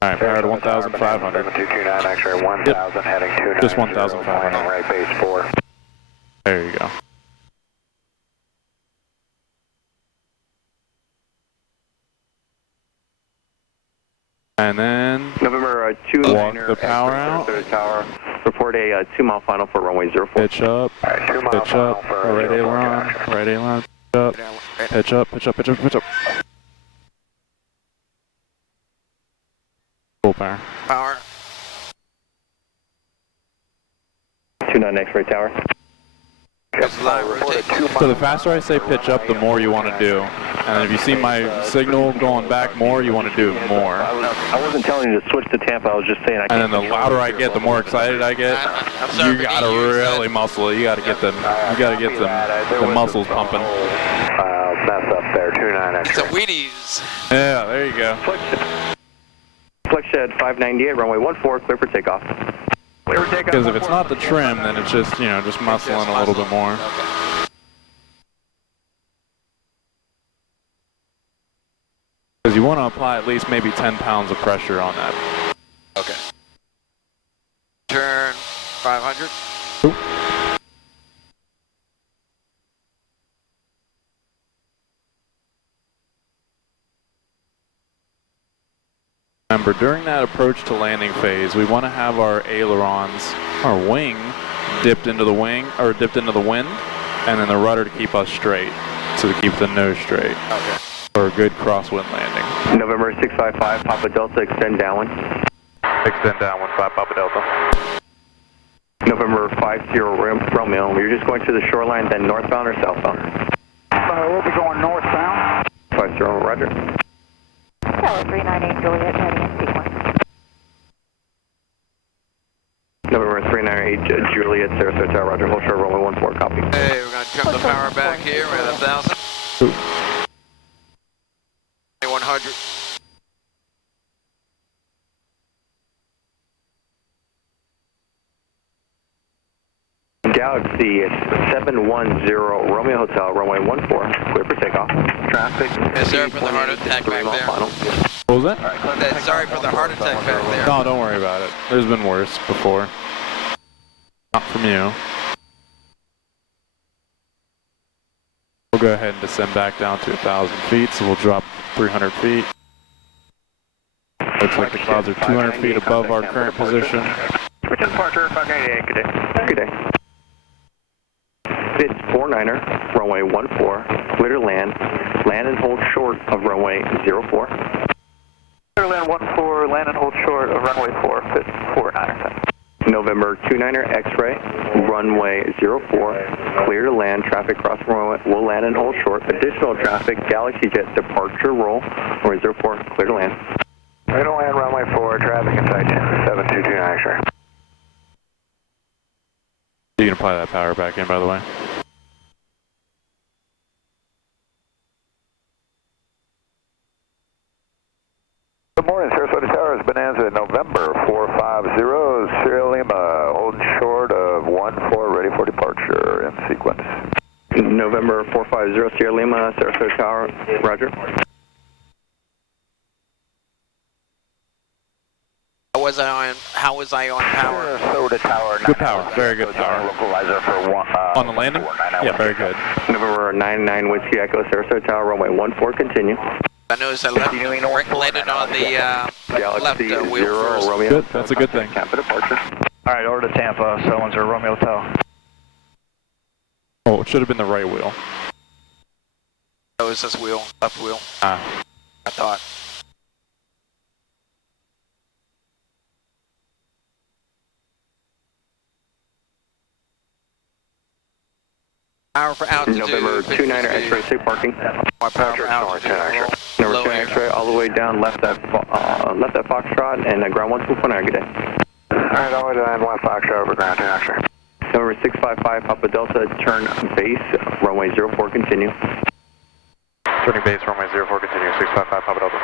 All right, power to 1,500. 7229 X-ray 1000 heading 290. Just 1,500. Right base 4. There you go. And then November 2 walk liner, the power out. Sarasota Tower. Report a 2-mile final for runway 04. Pitch up, pitch up, right aileron, pitch up, pitch up, pitch up, pitch up. Full power. Power. 29 X-ray tower. That's low, rotate. So the faster I say pitch up, the more you want to do. And if you see my signal going back more, you want to do more. I wasn't telling you to switch to Tampa, I was just saying I can't. And then the louder I get, the more excited I get. I'm sorry You for gotta getting used really muscle it. You gotta get them. You gotta get them. The muscles pumping. Mess up there, 29 It's a X-ray. Wheaties. Yeah, there you go. Flex shed 598, runway 14, clear for takeoff. Because if it's not the trim, then it's just, you know, just muscling a little bit more. Okay. Because you want to apply at least maybe 10 pounds of pressure on that. Okay. Turn 500. Oop. Remember, during that approach to landing phase, we want to have our ailerons, our wing, dipped into the wing, or dipped into the wind, and then the rudder to keep us straight, so to keep the nose straight. Okay. For a good crosswind landing. November 655, Papa Delta, extend downwind. Extend downwind 5 Papa Delta. November 50 Romeo, you're just going to the shoreline, then northbound or southbound? We'll be going northbound. 50 Roger. Tower 398 Juliet, heading in sequence. November 398 Juliet, Sarasota Tower, Roger, hold short, runway 14, copy. Hey, we're going to trim the power back here. We're at 1,000. 100. Galaxy 710 Romeo Hotel, runway 14, clear for takeoff. Traffic. Yes, sir, for the heart attack back there. Final. What was that? Sorry for the heart attack back there. No, don't worry about it. There's been worse before. Not from you. We'll go ahead and descend back down to 1,000 feet, so we'll drop 300 feet. Looks like the clouds are 200 feet above our current position. Switch to departure 598, good day. Good day. Fitz 49er, runway 14, clear to land. Land and hold short of runway 04. Clear land 14, land and hold short of runway 4, fit 49er. November 29er X-ray, runway 04, clear to land, traffic cross runway, will land and hold short. Additional traffic, Galaxy Jet departure roll, runway 04, clear to land. Clear to land runway 4, traffic in sight 7229 X-ray. You can apply that power back in, by the way. Good morning, Sarasota Towers, Bonanza, November 450, Sierra Lima, holding short of 14, ready for departure in sequence. November 450, Sierra Lima, Sarasota Tower, roger. How was I on power? Sarasota Tower. Good power, very good power. Localizer for On the landing? Yeah, very good. November 99 Whiskey Echo, Sarasota Tower, runway 14, continue. I noticed I landed on the left Galaxy wheel 0 first. Romeo. Good, that's a good thing. Tampa departure. All right, over to Tampa, 710 Romeo Hotel. Oh, it should have been the right wheel. That was this wheel, left wheel, Ah. I thought. Power for altitude. November 29er X-ray, safe parking. My power for altitude. Number Low 2 air. X-ray, all the way down, left that Foxtrot, and ground 124, good day. Alright, all the way to land 1 Foxtrot over ground 2 X-ray. Number 655 Papa Delta, turn base, runway 04, continue. Turning base, runway 04, continue, 655 Papa Delta.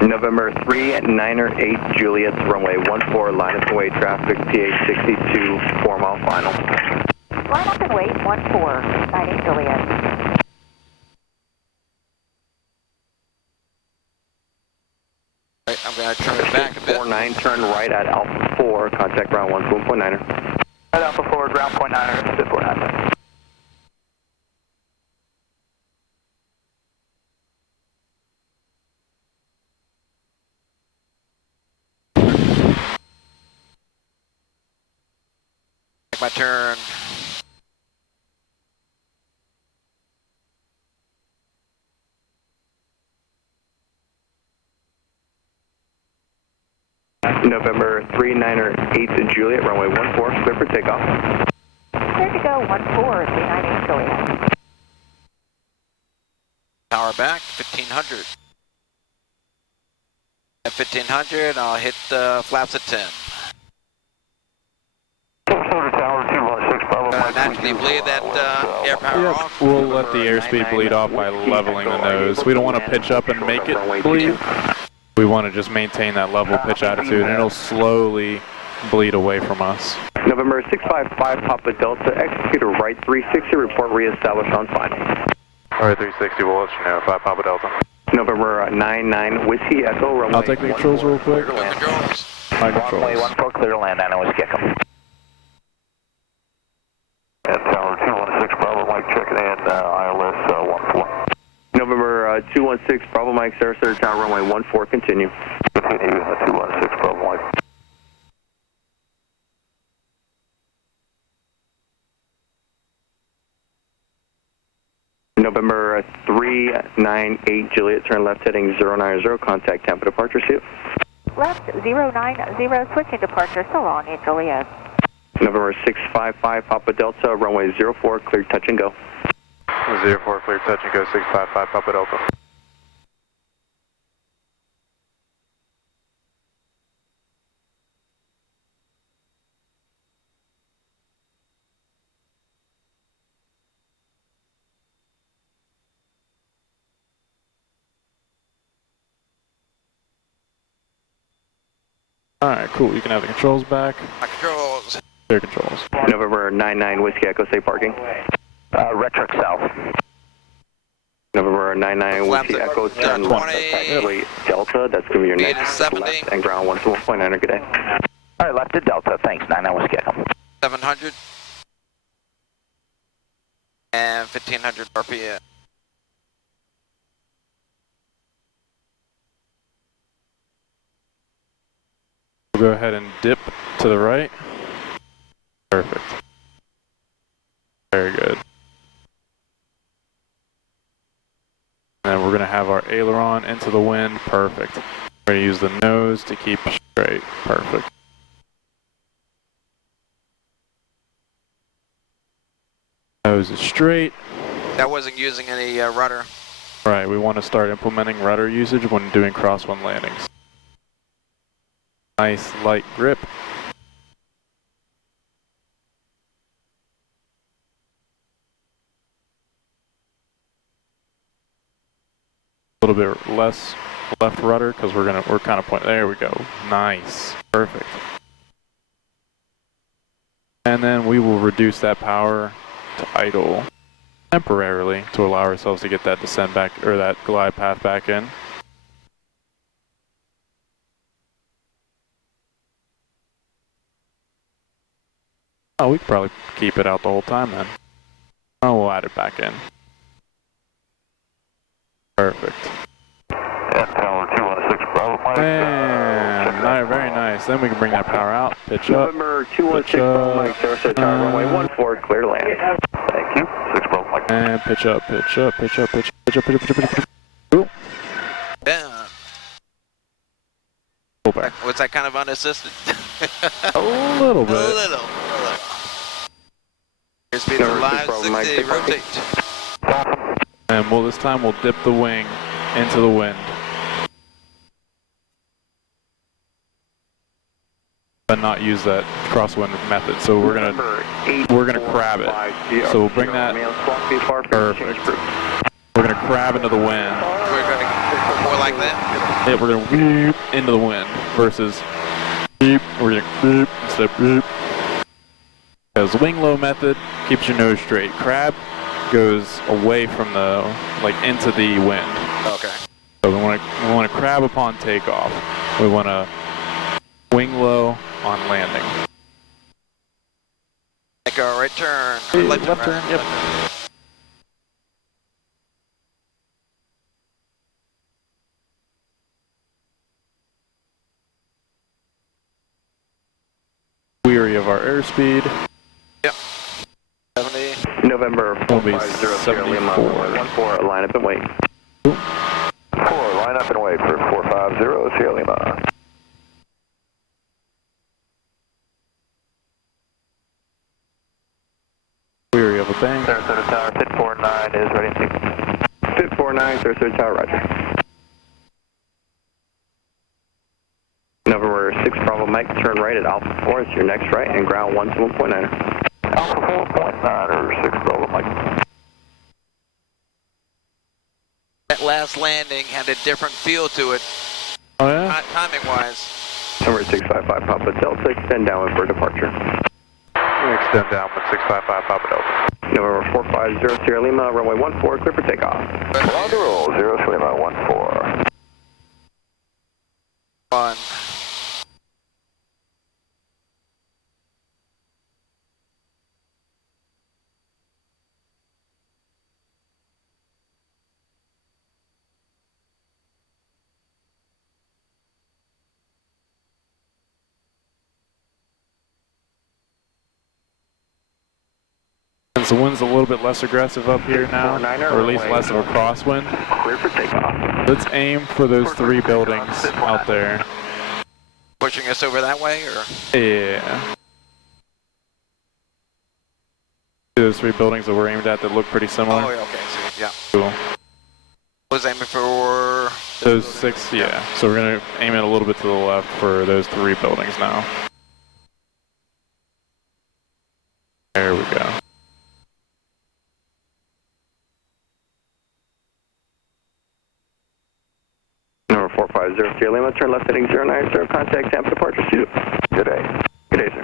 November 398 Juliet, runway 14, line up and wait traffic, PH 62, 4 mile final. Line up and wait, 14, 98 Juliet. Right, I'm going to turn it back a bit. 49, turn right at Alpha 4, contact ground 1.9er. Right Alpha 4, ground point 9er, 49. Take my turn. November 398 Juliet, runway 14, clear for takeoff. Clear to go, 14, 398 Juliet. Power back, 1500. At 1500, I'll hit the flaps at 10. Sarasota Tower 216, Bravo Mike. Naturally bleed that air power Yep, off. we'll let the airspeed bleed off by leveling the nose. We don't want to pitch up and make it bleed. We want to just maintain that level pitch attitude, and it'll slowly bleed away from us. November 655 Papa Delta, execute a right 360, report reestablished on final. Alright, 360, we'll let you know, 5 Papa Delta. November 99 Whiskey Echo, runway I'll take the controls real quick. No controls. My Runway controls. 14, clear to land, 9 Whiskey Echo. And Tower 216, Bravo Mike, checking in, ILS 14. November 216 Bravo Mike, Sarasota Tower, runway 14, continue. Continue, 216, Bravo Mike. November 398 Juliet, turn left heading 090, contact Tampa departure suit. Left 090, switching departure, so long, 8 Juliet. November 655 Papa Delta, runway 04, clear touch and go. 04, clear touch and go, 655 Papa Delta. Alright, cool. You can have the controls back. My controls. Clear controls. November 99 Whiskey Echo, stay parking. Retric south. November 99 Whiskey Echo, turn left at Delta, that's going to be your Speed next is 70. left, and ground 1.9er, good day. Alright, left to Delta, thanks, 9 Whiskey Echo. 700. And 1500 RPM. We'll go ahead and dip to the right. Perfect. Very good. And then we're going to have our aileron into the wind. Perfect. We're going to use the nose to keep straight. Perfect. Nose is straight. That wasn't using any rudder. Right, we want to start implementing rudder usage when doing crosswind landings. Nice light grip. A little bit less left rudder because we're kind of pointing. There we go. Nice. Perfect. And then we will reduce that power to idle temporarily to allow ourselves to get that descent back, or that glide path back in. Oh, we could probably keep it out the whole time then. Oh, we'll add it back in. Perfect. And Tower 216, Bravo Mike. And very nice. Then we can bring that power out, pitch up. November 216 Bravo Mike, Sarasota Tower, runway 14, clear to land. Thank you, 6 Bravo Mike. And pitch up, pitch up, pitch up, pitch up, pitch up, pitch up, pitch up, pitch up. Cool. Down. Pull back. Was that kind of unassisted? A little bit. A little. Airspeed Number alive, 6 Bravo Mike, 60, take parking. rotate. And this time we'll dip the wing into the wind. But not use that crosswind method. So we're gonna crab it. So we'll bring that. Perfect. We're gonna crab into the wind. We're going to More like that? Yeah, we're going to whoop into the wind versus beep, we're going to whoop instead of whoop. Because wing low method keeps your nose straight. Crab goes away from the, like into the wind. Okay. So we want to crab upon takeoff. We want to wing low on landing. Make a right turn. Hey, Left left turn, right. yep. Weary of our airspeed. Yep. 70. November Will be 450 Sierra Lima, 74. 14, line up and wait. 4, line up and wait for 450 Sierra Lima. Weary of a bang. Sarasota Tower, Fit 49 is ready to take. Fit 49, Sarasota Tower, roger. November 6 Bravo Mike, turn right at Alpha 4, it's your next right, and ground 121.9. Alpha 4.9 or 6 Bravo Mike. That last landing had a different feel to it, Oh yeah? timing wise. Number 655 Papa Delta, extend downwind for departure. Extend downwind 655 Papa Delta. November 450 Sierra Lima, runway 14, clear for takeoff. On the roll, 0 Sierra Lima 14. Fun. Since the wind's a little bit less aggressive up here now, or at least less of a crosswind, Clear for takeoff. let's aim for those 3 buildings out there. Pushing us over that way, or? Yeah. Those 3 buildings that we're aimed at that look pretty similar. Oh, yeah, okay, so, yeah. Cool. Was aiming for... Those 6, yeah. So we're going to aim it a little bit to the left for those 3 buildings now. There we go. Number 450 Sierra Lima, turn left heading 090, contact Tampa departure, see you. Good day. Good day, sir.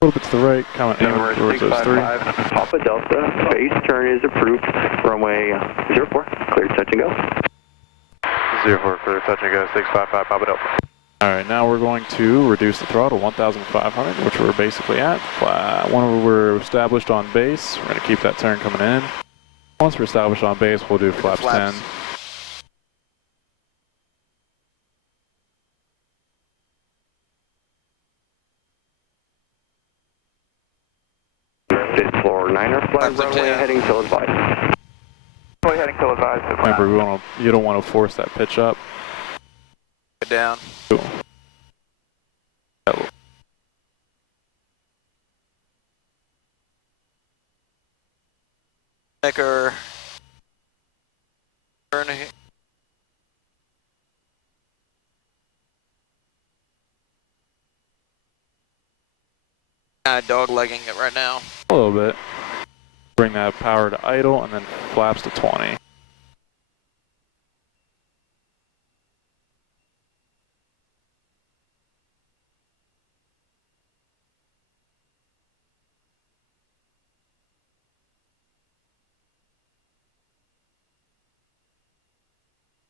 A little bit to the right, coming aim Number towards those 3. 655 Papa Delta, base turn is approved, runway 04, clear touch and go. 04, clear touch and go, 655 Papa Delta. Alright, now we're going to reduce the throttle 1,500, which we're basically at. When we're established on base, we're going to keep that turn coming in. Once we're established on base, we'll do flaps 10. Fit floor 9er, flag runway heading till advised. Runway heading till advised. Remember, you don't want to force that pitch up. Get down. Cool. Make her... Turn here. Dog legging it right now. A little bit. Bring that power to idle and then flaps to 20.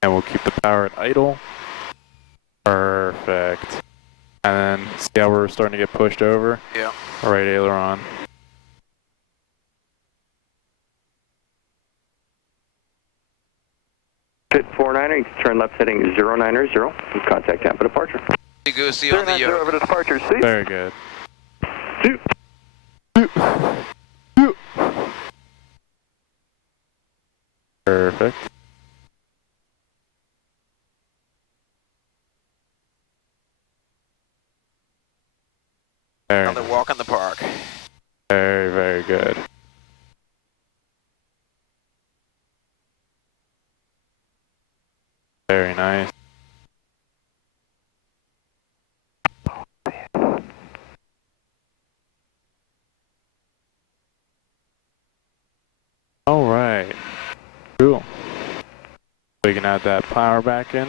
And we'll keep the power at idle. Perfect. And then see how we're starting to get pushed over? Yeah. Right aileron. Fit 49er, you can turn left heading 090, contact Tampa departure. Goosey on the yoke. over to departure, see? Very good. Perfect. Very, Another walk in the park. very, very good. Very nice. All right. Cool. We can add that power back in.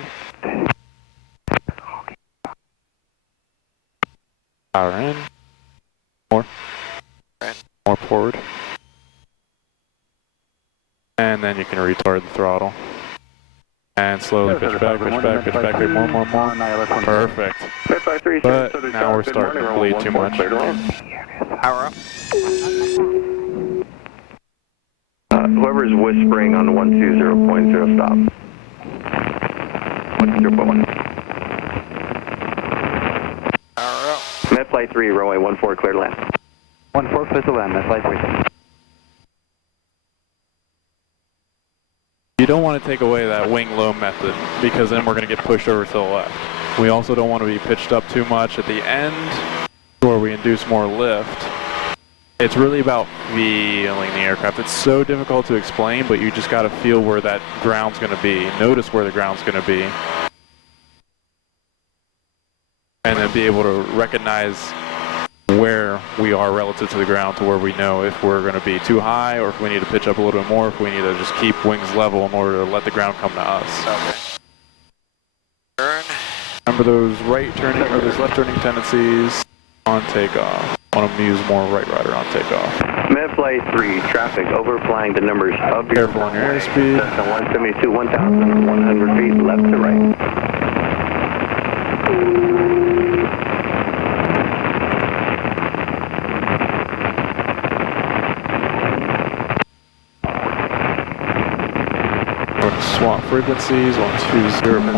Power in. More. More forward. And then you can retard the throttle. And slowly pitch back, pitch back, pitch back, more. Perfect. But now we're starting to bleed too much. Power up. Whoever's whispering on 120.0 stop. 120.1. Power up. Met flight 3, runway 14, clear to land. 14, clear to land, Met flight 3. You don't want to take away that wing low method because then we're going to get pushed over to the left. We also don't want to be pitched up too much at the end where we induce more lift. It's really about feeling the aircraft. It's so difficult to explain, but you just got to feel where that ground's going to be. Notice where the ground's going to be. And then be able to recognize where we are relative to the ground to where we know if we're going to be too high or if we need to pitch up a little bit more, if we need to just keep wings level in order to let the ground come to us. Okay. Turn. Remember those right turning or those left turning tendencies on takeoff. I want to use more right rudder on takeoff. Met flight 3, traffic overflying the numbers of your Careful on your airspeed. 172, 1,100 feet left to right. Swap frequencies, 120.5.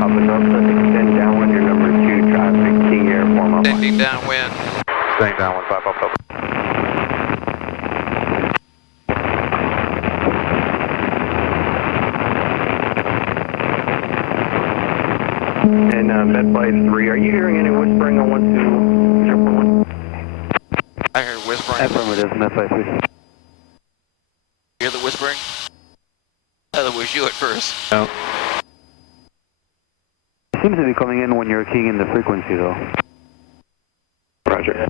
Papa Delta, extend downwind your number 2, traffic, King Air, form up. Extending downwind. Staying downwind, 5 Papa Delta. And Met flight 3, are you hearing any whispering on 120.1? I heard whispering. Affirmative, Met flight 3. You hear the whispering? I thought it was you at first. No. It seems to be coming in when you're keying in the frequency, though. Roger.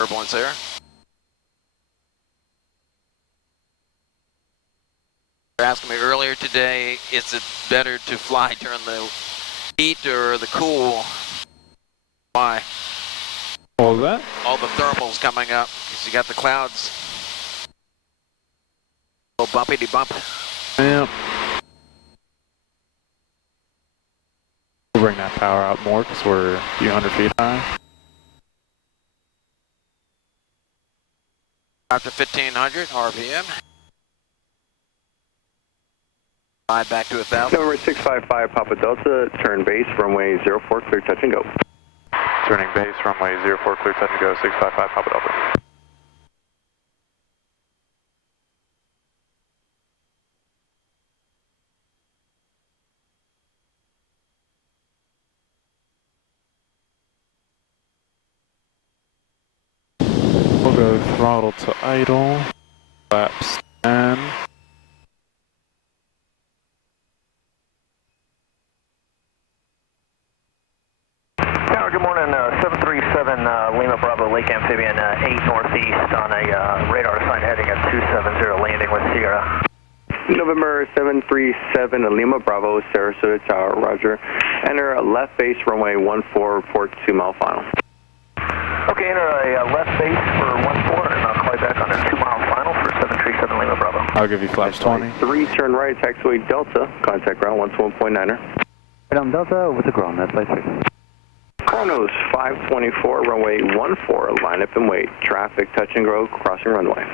Turbulence there. You were asking me earlier today, is it better to fly during the heat or the cool? Why? What was that? All the thermals coming up, because you got the clouds. A little bumpity bump. Yeah. We'll bring that power out more because we're a few hundred feet high. Out to 1500 RPM. Slide back to 1000. Number 655 Papa Delta, turn base, runway 04, clear touch and go. Turning base, runway 04, clear touch and go, 655 Papa Delta. We'll go throttle to idle, flaps 10. Tower, good morning, 737 Lima Bravo, Lake Amphibian 8 Northeast on a radar sign heading at 270, landing with Sierra. November 737 Lima Bravo, Sarasota Tower, roger. Enter left base, runway 14, report 2 mile final. Okay, enter a left base for 14 and I'll call you back on a 2 mile final for 737 Lima Bravo. I'll give you flaps 20. 3, turn right, taxiway Delta, contact ground 121.9er. Right on Delta, over to ground, that's flight 3. Chronos 524, runway 14, line up and wait. Traffic, touch and go, crossing runway.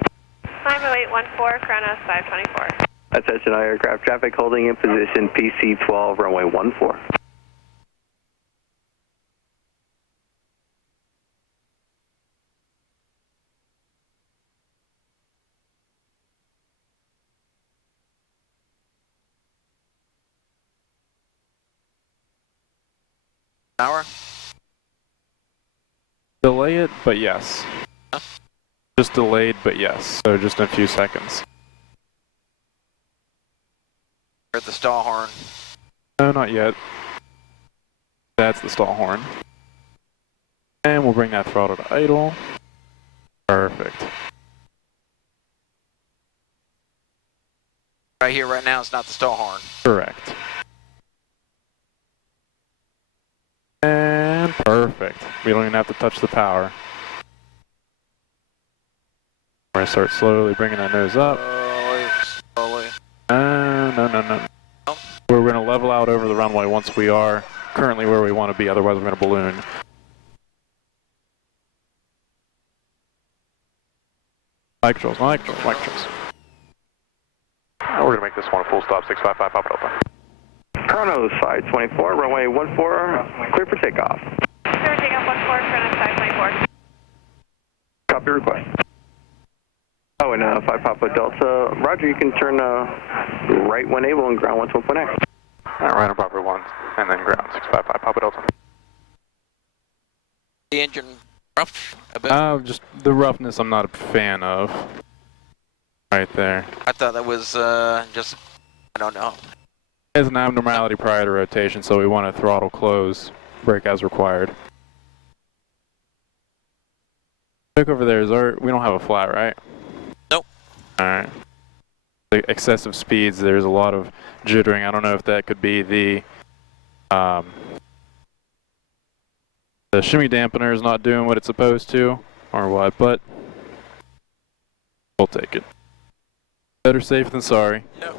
Climb 0814, Chronos 524. Attention all aircraft traffic holding in position PC-12, runway 14. Tower. Delay it, but yes. Just delayed, but yes. So just a few seconds. At the stall horn. No, not yet. That's the stall horn. And we'll bring that throttle to idle. Perfect. Right here, right now, it's not the stall horn. Correct. And perfect. We don't even have to touch the power. We're going to start slowly bringing that nose up. Slowly. No. We're going to level out over the runway once we are currently where we want to be, otherwise we're going to balloon. Mic controls. We're going to make this one a full stop, 655 Papa Delta. Chronos 524, runway 14, clear for takeoff. Clear takeoff 14, Chronos 524. Copy request. Oh, and 5 Papa Delta, Roger, you can turn right when able and ground 11.X. Right on proper 1, and then ground 655 Papa Delta. The engine rough a bit? Just the roughness I'm not a fan of. Right there. I thought that was just, I don't know. There's an abnormality prior to rotation, so we want to throttle close, brake as required. Look over there, we don't have a flat, right? Nope. Alright. The excessive speeds, there's a lot of jittering. I don't know if that could be the shimmy dampener is not doing what it's supposed to, or what, but we'll take it. Better safe than sorry. Yep.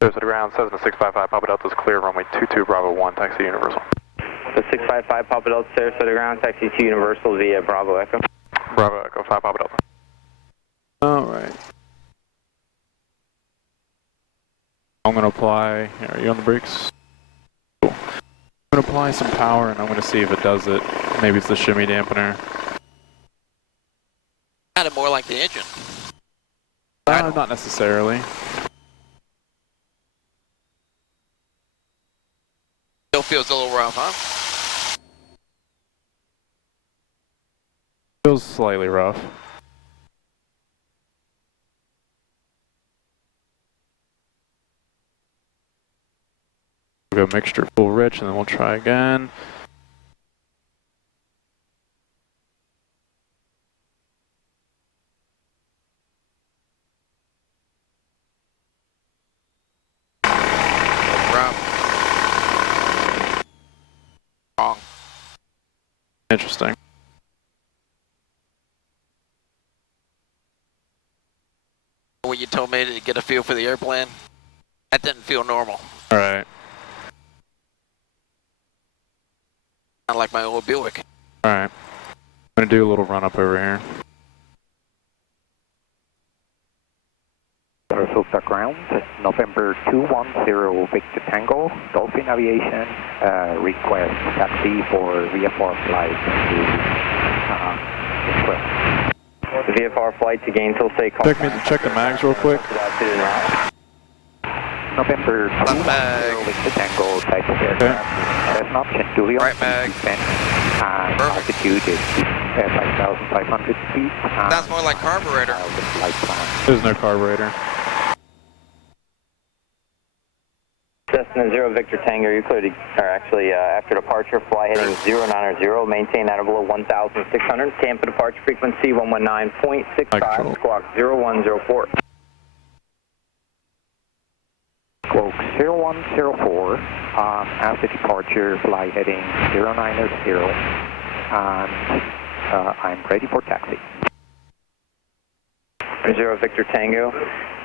There's at ground, 7655 Papa Delta is clear, runway 22 Bravo 1, taxi Universal. The 655 Papa Delta, Sarasota ground, taxi to Universal via Bravo Echo. Bravo Echo 5 Papa Delta. Alright. I'm going to apply, are you on the brakes? Cool. I'm going to apply some power and I'm going to see if it does it. Maybe it's the shimmy dampener. Sounded more like the engine. Not necessarily. Still feels a little rough, huh? Feels slightly rough. We'll go mixture full rich and then we'll try again. Wrong. Interesting. When you told me to get a feel for the airplane, that didn't feel normal. Alright. Not like my old Buick. Alright. I'm going to do a little run up over here. Sarasota ground, November 210 Victor Tango, Dolphin Aviation, request taxi for VFR flight to VFR flight to Gainesville, say call. Check the mags real quick. November 210 Victor Tango, type of aircraft. As an option, Julian. Right mag. Altitude is 5,500 feet. Sounds more like carburetor. There's no carburetor. Cessna 0 Victor Tango, you're clear to, or actually after departure, fly heading 090, maintain at or below 1,600, Tampa departure frequency 119.65, squawk 0104. Squawk 0104, after departure, fly heading 090, and I'm ready for taxi. 0 Victor Tango,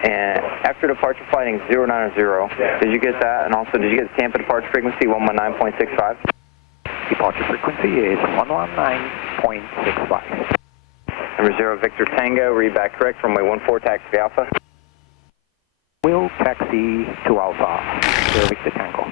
and after departure flighting 090, did you get that? And also, did you get the Tampa departure frequency 119.65? Departure frequency is 119.65. Number 0 Victor Tango, read back correct, runway 14 taxi Alpha. Will taxi to Alpha, 0 Victor Tango.